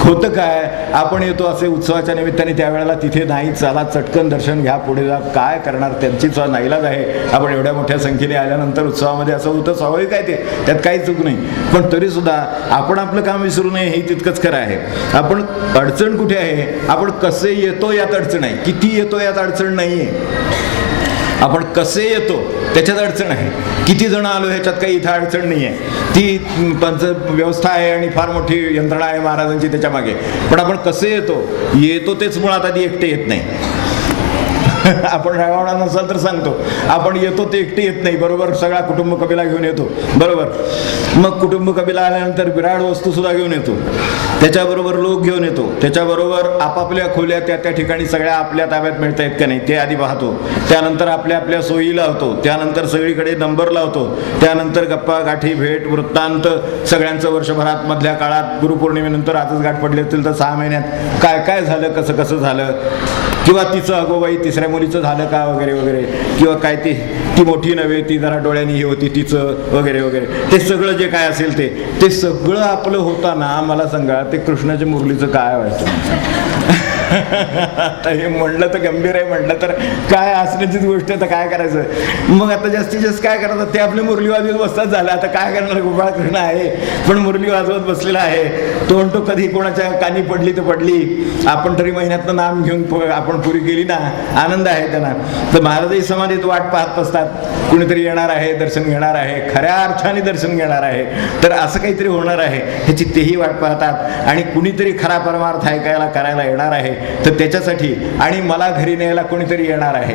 होतं काय, आपण येतो असे उत्सवाच्या निमित्ताने, त्यावेळेला तिथे नाही, चला चटकन दर्शन घ्या, पुढे जा, काय करणार, त्यांचीच नाईलाज आहे. आपण एवढ्या मोठ्या संख्येने आल्यानंतर उत्सवामध्ये असं होतं, स्वाभाविक आहे ते, त्यात काही चूक नाही. पण तरीसुद्धा आपण आपलं काम विसरू नये, हे तितकंच खरं आहे. आपण अडचण कुठे आहे, आपण कसे येतो यात अडचण आहे, किती येतो यात अडचण नाहीये. आपण कसे येतो त्याच्यात अडचण आहे, किती जण आलो ह्याच्यात काही इथं अडचण नाही आहे. ती पंच व्यवस्था आहे आणि फार मोठी यंत्रणा आहे महाराजांची त्याच्या मागे. पण आपण कसे येतो तेच मुळात आधी एकटे येत नाही. आपण रागावणार नसाल तर सांगतो, आपण येतो ते एकटे येत नाही, बरोबर सगळा कुटुंब कबिला घेऊन येतो, बरोबर. मग कुटुंब कबिला आल्यानंतर विराट वस्तू सुद्धा घेऊन येतो, त्याच्याबरोबर लोक घेऊन येतो, त्याच्याबरोबर आपापल्या खोल्या त्या ठिकाणी सगळ्या आपल्या ताब्यात मिळता आहेत का नाही ते आधी पाहतो, त्यानंतर आपल्या सोयी लावतो, त्यानंतर सगळीकडे नंबर लावतो, त्यानंतर गप्पा गाठी भेट वृत्तांत सगळ्यांचं वर्षभरात मधल्या काळात गुरुपौर्णिमेनंतर आजच गाठ पडले असतील तर 6 महिन्यात काय काय झालं, कसं कसं झालं, किंवा तिचं अगोबाई तिसऱ्या मुलीचं झालं का वगैरे वगैरे, किंवा काय ती मोठी नव्हे, ती जरा डोळ्यांनी ही होती तिचं वगैरे वगैरे, ते सगळं जे काय असेल ते सगळं आपलं होताना मला सांगा ते कृष्णाच्या मुरलीचं काय व्हायचं. आता हे म्हणलं तर गंभीर आहे, म्हटलं तर काय असण्याचीच गोष्ट आहे, तर काय करायचं. मग आता जास्तीत जास्त काय करायचं, ते आपले मुरली वाजवत बसतात, झालं आता काय करणार. गोपाळ कृष्ण आहे पण मुरली वाजवत बसलेला आहे, तो म्हणतो कधी कोणाच्या कानी पडली तर पडली, आपण तरी महिन्यातनं नाम घेऊन आपण पुरी केली ना, आनंद आहे त्यांना. तर महाराजही समाधीत वाट पाहत बसतात, कुणीतरी येणार आहे, दर्शन घेणार आहे, खऱ्या अर्थाने दर्शन घेणार आहे, तर असं काहीतरी होणार आहे ह्याची तेही वाट पाहतात. आणि कुणीतरी खरा परमार्थ ऐकायला करायला येणार आहे तर त्याच्यासाठी, आणि मला घरी न्यायला कोणीतरी येणार आहे.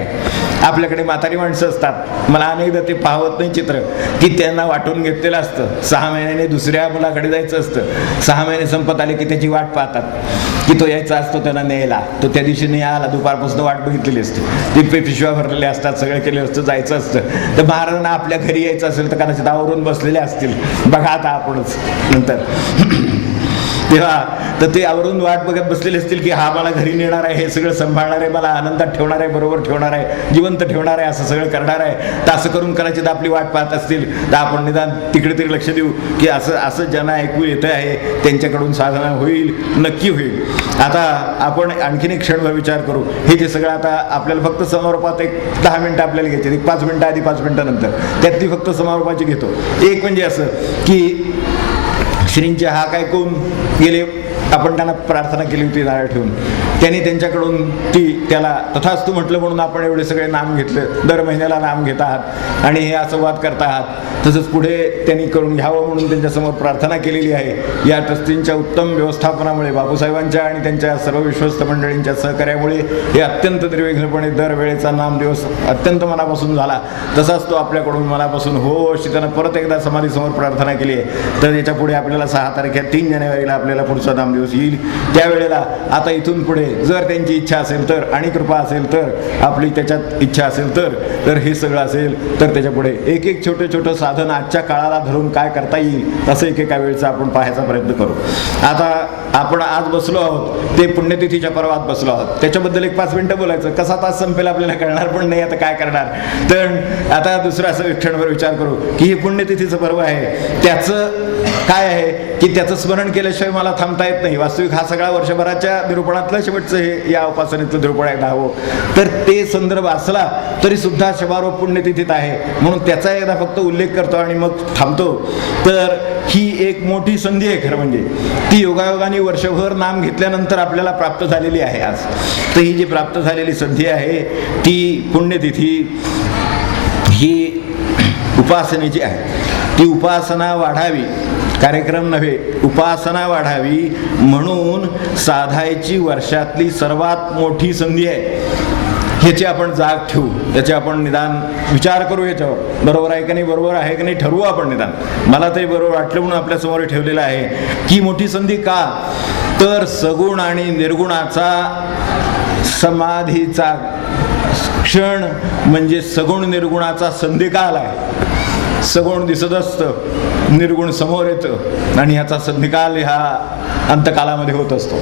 आपल्याकडे म्हातारी माणसं असतात, मला अनेकदा ते पाहत नाही चित्र, की त्यांना वाटून घेतलेलं असतं, 6 महिन्याने दुसऱ्या मुलाकडे जायचं असतं, 6 महिने संपत आले की त्याची वाट पाहतात की तो यायचा असतो त्यांना न्यायला, तो त्या दिवशी नाही आला, दुपारपासून वाट बघितलेली असते, ती पिशव्या भरलेल्या असतात, सगळं केलं असतं, जायचं असतं. तर महाराजांना आपल्या घरी यायचं असेल तर कदाचित आवरून बसलेले असतील, बघा आता आपणच नंतर तेव्हा तर ते आवरून वाट बघत बसलेले असतील की हा मला घरी नेणार आहे, हे सगळं सांभाळणार आहे, मला आनंदात ठेवणार आहे, बरोबर ठेवणार आहे, जिवंत ठेवणार आहे, असं सगळं करणार आहे. तर असं करून कदाचित आपली वाट पाहत असतील तर आपण निदान तिकडे तरी लक्ष देऊ की असं ज्यांना ऐकू येतं आहे त्यांच्याकडून साधना होईल, नक्की होईल. आता आपण आणखीन एक क्षणभर विचार करू. हे जे सगळं आता आपल्याला फक्त समारोपात एक 10 मिनिटं आपल्याला घ्यायची, 5 मिनिटं आधी 5 मिनिटं नंतर, त्यातली फक्त समारोपाची घेतो. एक म्हणजे असं की श्रींचे हाक ऐकून गेले, आपण त्यांना प्रार्थना केली होती नारळ ठेवून, त्यांनी त्यांच्याकडून त्याला तथास्तु म्हटलं म्हणून आपण एवढे सगळे नाम घेतले, दर महिन्याला नाम घेत आहात आणि हे संवाद करता आहात. तसंच पुढे त्यांनी करून घ्यावं म्हणून त्यांच्यासमोर प्रार्थना केलेली आहे. या ट्रस्टींच्या उत्तम व्यवस्थापनामुळे, बापूसाहेबांच्या आणि त्यांच्या सर्व विश्वस्त मंडळींच्या सहकार्यामुळे हे अत्यंत निर्विघ्नपणे दरवेळेचा नामदिवस अत्यंत मनापासून झाला. तसाच तो आपल्याकडून मनापासून हो अशी त्यांना परत एकदा समाधीसमोर प्रार्थना केली आहे. तर याच्या पुढे आपल्याला 6 तारखेला 3 जानेवारीला आपल्याला पुढचा नामदिवस येईल. त्यावेळेला आता इथून पुढे जर त्यांची इच्छा असेल तर आणि कृपा असेल तर, आपली त्याच्यात इच्छा असेल तर हे सगळं असेल तर त्याच्या पुढे एक एक छोटं साधन आजच्या काळाला धरून काय करता येईल असं एकेका वेळेचा आपण पाहायचा प्रयत्न करू. आता आपण आज बसलो आहोत ते पुण्यतिथीच्या पर्वात बसलो आहोत, त्याच्याबद्दल एक 5 मिनिटं बोलायचं. कसा तास संपेल आपल्याला कळणार पण नाही, आता काय करणार. तर आता दुसरं असं क्षणभर विचार करू की हे पुण्यतिथीचं पर्व आहे, त्याचं काय आहे की त्याचं स्मरण केल्याशिवाय मला थांबता येत नाही. वास्तविक हा सगळा वर्षभराच्या निरूपणातलं शेवटचं हे या उपासनेतलं निरूपण आहे 10वं. तर ते संदर्भ असला तरी सुद्धा शबारो पुण्यतिथीत आहे म्हणून त्याचा एकदा फक्त उल्लेख करतो आणि मग थांबतो. तर ही एक मोठी संधी आहे खरं म्हणजे, ती योगायोगाने वर्षभर नाम घेतल्यानंतर आपल्याला प्राप्त झालेली आहे आज. तर ही जी प्राप्त झालेली संधी आहे ती पुण्यतिथी ही उपासनेची आहे. ती उपासना वाढावी, कार्यक्रम नव्हे, उपासना वाढावी म्हणून साधायची वर्षातली सर्वात मोठी संधी आहे. ह्याची आपण जाग ठेवू, याचे आपण निदान विचार करू, याच्यावर बरोबर आहे का नाही, बरोबर आहे का नाही ठरवू आपण निदान. मला तरी बरोबर वाटलं म्हणून आपल्यासमोर ठेवलेलं आहे की मोठी संधी का, तर सगुण आणि निर्गुणाचा समाधीचा क्षण म्हणजे सगुण निर्गुणाचा संधिकाल आहे. सगुण दिसत असतं, निर्गुण समोर येतं आणि ह्याचा संधिकाल ह्या अंतकालामध्ये होत असतो.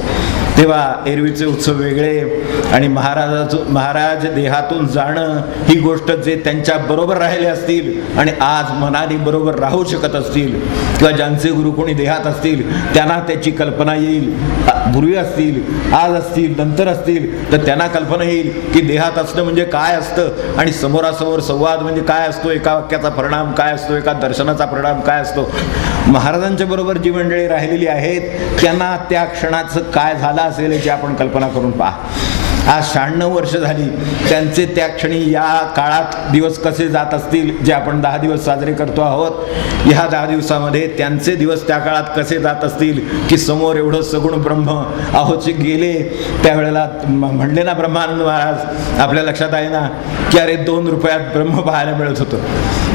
तेव्हा एरवीचे उत्सव वेगळे आणि महाराज देहातून जाणं ही गोष्ट जे त्यांच्या बरोबर राहिले असतील आणि आज मनाने बरोबर राहू शकत असतील किंवा ज्यांचे गुरु कोणी देहात असतील त्यांना त्याची कल्पना येईल. पूर्वी असतील, आज असतील, नंतर असतील तर त्यांना कल्पना येईल की देहात असणं म्हणजे काय असतं आणि समोरासमोर संवाद म्हणजे काय असतो, एका वाक्याचा परिणाम काय असतो, एका दर्शनाचा परिणाम काय असतो. महाराजांच्या बरोबर जी मंडळी राहिलेली आहेत त्यांना त्या क्षणाचं काय झालं असेल याची आपण कल्पना करून पहा. आज 96 वर्ष झाली त्यांचे त्या क्षणी या काळात दिवस कसे जात असतील, जे आपण 10 दिवस साजरे करतो आहोत. ह्या 10 दिवसामध्ये त्यांचे दिवस त्या काळात कसे जात असतील की समोर एवढं सगुण ब्रह्म अहोचे गेले. त्यावेळेला म्हणले ना ब्रह्मानंद महाराज, आपल्या लक्षात आहे ना की अरे 2 रुपयात ब्रह्म पाहायला मिळत होतं.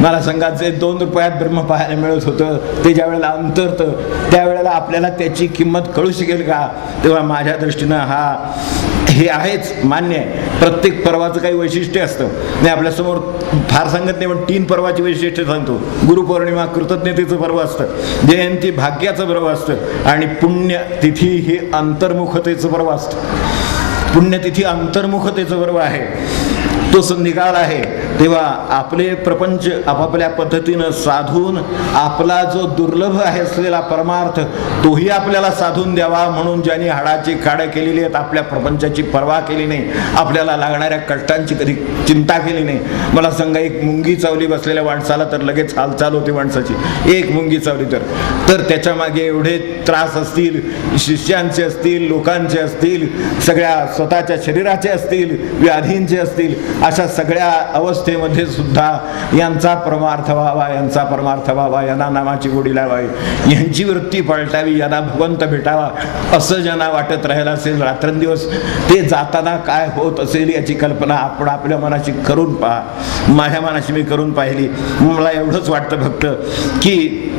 मला सांगा, जे 2 रुपयात ब्रह्म पाहायला मिळत होतं ते ज्या वेळेला अंतरतं त्यावेळेला आपल्याला त्याची किंमत कळू शकेल का? तेव्हा माझ्या दृष्टीनं हे आहेच मान्य आहे. प्रत्येक पर्वाचं काही वैशिष्ट्य असतं. मी आपल्यासमोर फार सांगत नाही पण 3 पर्वाची वैशिष्ट्य सांगतो. गुरुपौर्णिमा कृतज्ञतेचं पर्व असतं, जयंती भाग्याचं पर्व असतं आणि पुण्यतिथी हे अंतर्मुखतेचं पर्व असतं. पुण्यतिथी अंतर्मुखतेचं पर्व आहे, तो संधिकाल आहे. तेव्हा आपले प्रपंच आपापल्या पद्धतीनं साधून आपला जो दुर्लभ आहे असलेला परमार्थ तोही आपल्याला साधून द्यावा म्हणून ज्यांनी हाडाची काडं केलेली आहेत, आपल्या प्रपंचाची पर्वा केली नाही, आपल्याला लागणाऱ्या कष्टांची कधी चिंता केली नाही. मला सांगा, एक मुंगी चावली बसलेल्या माणसाला तर लगेच हालचाल होते माणसाची. एक मुंगी चावली तर त्याच्या मागे एवढे त्रास असतील, शिष्यांचे असतील, लोकांचे असतील, सगळ्या स्वतःच्या शरीराचे असतील, व्याधींचे असतील, अशा सगळ्या अवस्थेमध्ये सुद्धा यांचा परमार्थ व्हावा, यांचा परमार्थ व्हावा, यांना नामाची गोडी लावावी, यांची वृत्ती पलटावी, यांना भगवंत भेटावा असं ज्यांना वाटत राहिलं असेल रात्रंदिवस, ते जाताना काय होत असेल याची कल्पना आपण आपल्या मनाची करून पहा. माझ्या मनाची मी करून पाहिली. मला एवढंच वाटतं फक्त की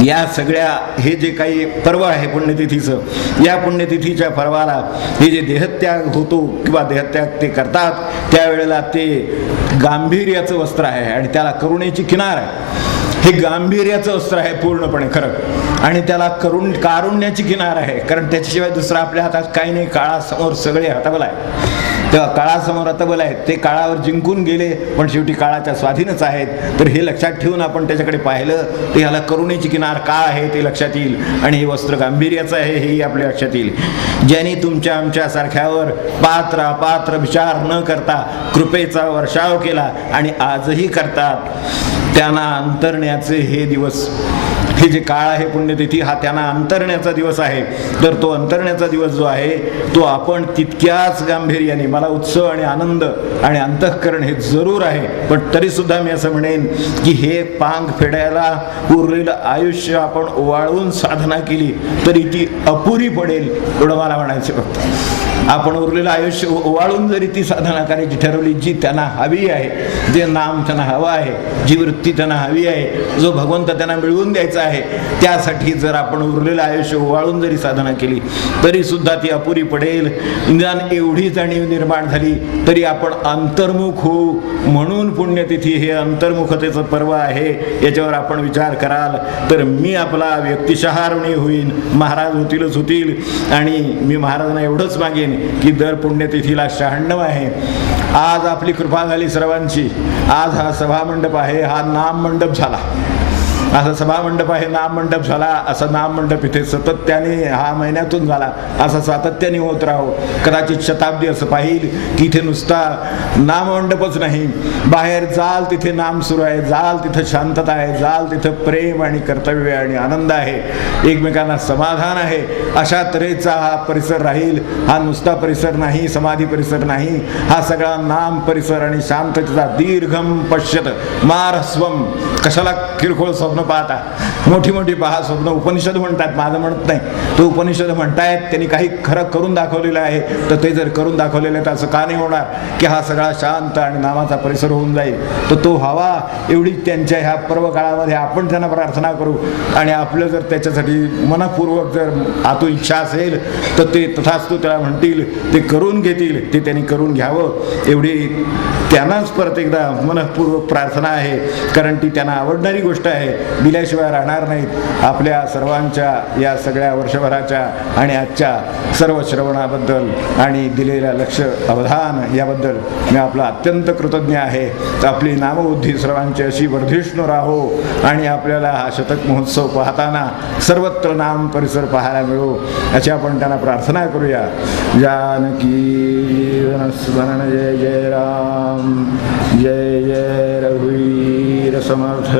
या सगळ्या हे जे काही पर्व आहे पुण्यतिथीचं, या पुण्यतिथीच्या पर्वाला हे जे देहत्याग होतो किंवा देहत्याग ते करतात त्यावेळेला ते गांभीर्याचं वस्त्र आहे आणि त्याला करुणेची किनार आहे. हे गांभीर्याचं वस्त्र आहे पूर्णपणे खरं, आणि त्याला कारुण्याची किनार आहे, कारण त्याच्याशिवाय दुसरं आपल्या हातात काही नाही. काळासमोर सगळे हतबल आहे. तेव्हा काळासमोर हतबल आहेत, ते काळावर जिंकून गेले पण शेवटी काळाच्या स्वाधीनच आहेत. तर हे लक्षात ठेवून आपण त्याच्याकडे पाहिलं तर ह्याला करुणेची किनार का आहे ते लक्षात येईल आणि हे वस्त्र गांभीर्याचं आहे हेही आपल्या लक्षात येईल. ज्यांनी तुमच्या आमच्या सारख्यावर पात्र अपात्र विचार न करता कृपेचा वर्षाव केला आणि आजही करतात त्यांना अंतरण्याचे हे दिवस, हे जे काळ आहे पुण्यतिथी, हा त्यांना अंतरण्याचा दिवस आहे. तर तो अंतरण्याचा दिवस जो आहे तो आपण तितक्याच गांभीर्याने, मला उत्सव आणि आनंद आणि अंतःकरण हे जरूर आहे, पण तरी सुद्धा मी असं म्हणेन की हे पांग फेडायला उरलेलं आयुष्य आपण ओवाळून साधना केली तरी ती अपुरी पडेल एवढं मला म्हणायचं. फक्त आपण उरलेलं आयुष्य ओवाळून जरी ती साधना करायची ठरवली जी त्यांना हवी आहे, जे नाम त्यांना हवं आहे, जी वृत्ती त्यांना हवी आहे, जो भगवंत त्यांना मिळवून द्यायचा आहे, त्यासाठी जर आपण उरलेलं आयुष्य ओवाळून जरी साधना केली तरी सुद्धा ती अपुरी पडेल. निदान एवढी जाणीव निर्माण झाली तरी आपण अंतर्मुख होऊ. म्हणून पुण्यतिथी हे अंतर्मुखतेचं पर्व आहे. याच्यावर आपण विचार कराल तर मी आपला व्यक्तिशः ऋणी होईन, महाराज होतीलच होतील. आणि मी महाराजांना एवढंच मागेन की दर पुण्यतिथीला 96 आहे. आज आपली कृपा झाली सर्वांची. आज हा सभामंडप आहे, हा नाम मंडप झाला. असा सभामंडप आहे, नाम मंडप झाला. असा नाम मंडप इथे सातत्याने हा महिन्यातून झाला, असा सातत्याने होत राहो. कदाचित शताब्दी असं पाहिल की इथे नुसता नाममंडपच नाही, बाहेर जाल तिथे नाम सुरू आहे, जाल तिथं शांतता आहे, जाल तिथं प्रेम आणि कर्तव्य आणि आनंद आहे, एकमेकांना समाधान आहे. अशा तऱ्हेचा हा परिसर राहील. हा नुसता परिसर नाही, समाधी परिसर नाही, हा सगळा नाम परिसर आणि शांततेचा दीर्घम पश्यत मारस्वम. कशाला किरकोळ स्वप्न पाहता, मोठी मोठी पहा स्वप्न उपनिषद म्हणतात, माझं म्हणत नाही, तो उपनिषद म्हणतायत, त्यांनी काही खरं करून दाखवलेलं आहे. तर ते जर करून दाखवलेलं आहे तर असं का नाही होणार की हा सगळा शांत आणि नामाचा परिसर होऊन जाईल. तर तो हवा एवढी त्यांच्या ह्या पर्व काळामध्ये आपण त्यांना प्रार्थना करू आणि आपलं जर त्याच्यासाठी मनपूर्वक जर आतून इच्छा असेल तर ते तथास्तु त्याला म्हणतील, ते करून घेतील, ते त्यांनी करून घ्यावं एवढी त्यांनाच परत एकदा मनपूर्वक प्रार्थना आहे. कारण ती त्यांना आवडणारी गोष्ट आहे, दिल्याशिवाय राहणार नाहीत. आपल्या सर्वांच्या या सगळ्या वर्षभराच्या आणि आजच्या सर्व श्रवणाबद्दल आणि दिलेल्या लक्ष अवधान याबद्दल मी आपला अत्यंत कृतज्ञ आहे. आपली नामबुद्धी सर्वांची अशी वर्धिष्णू राहो आणि आपल्याला हा शतक महोत्सव पाहताना सर्वत्र नाम परिसर पाहायला मिळो अशी आपण त्यांना प्रार्थना करूया. जानकी स्मरण जय जय राम, जय जय रघुवीर समर्थ.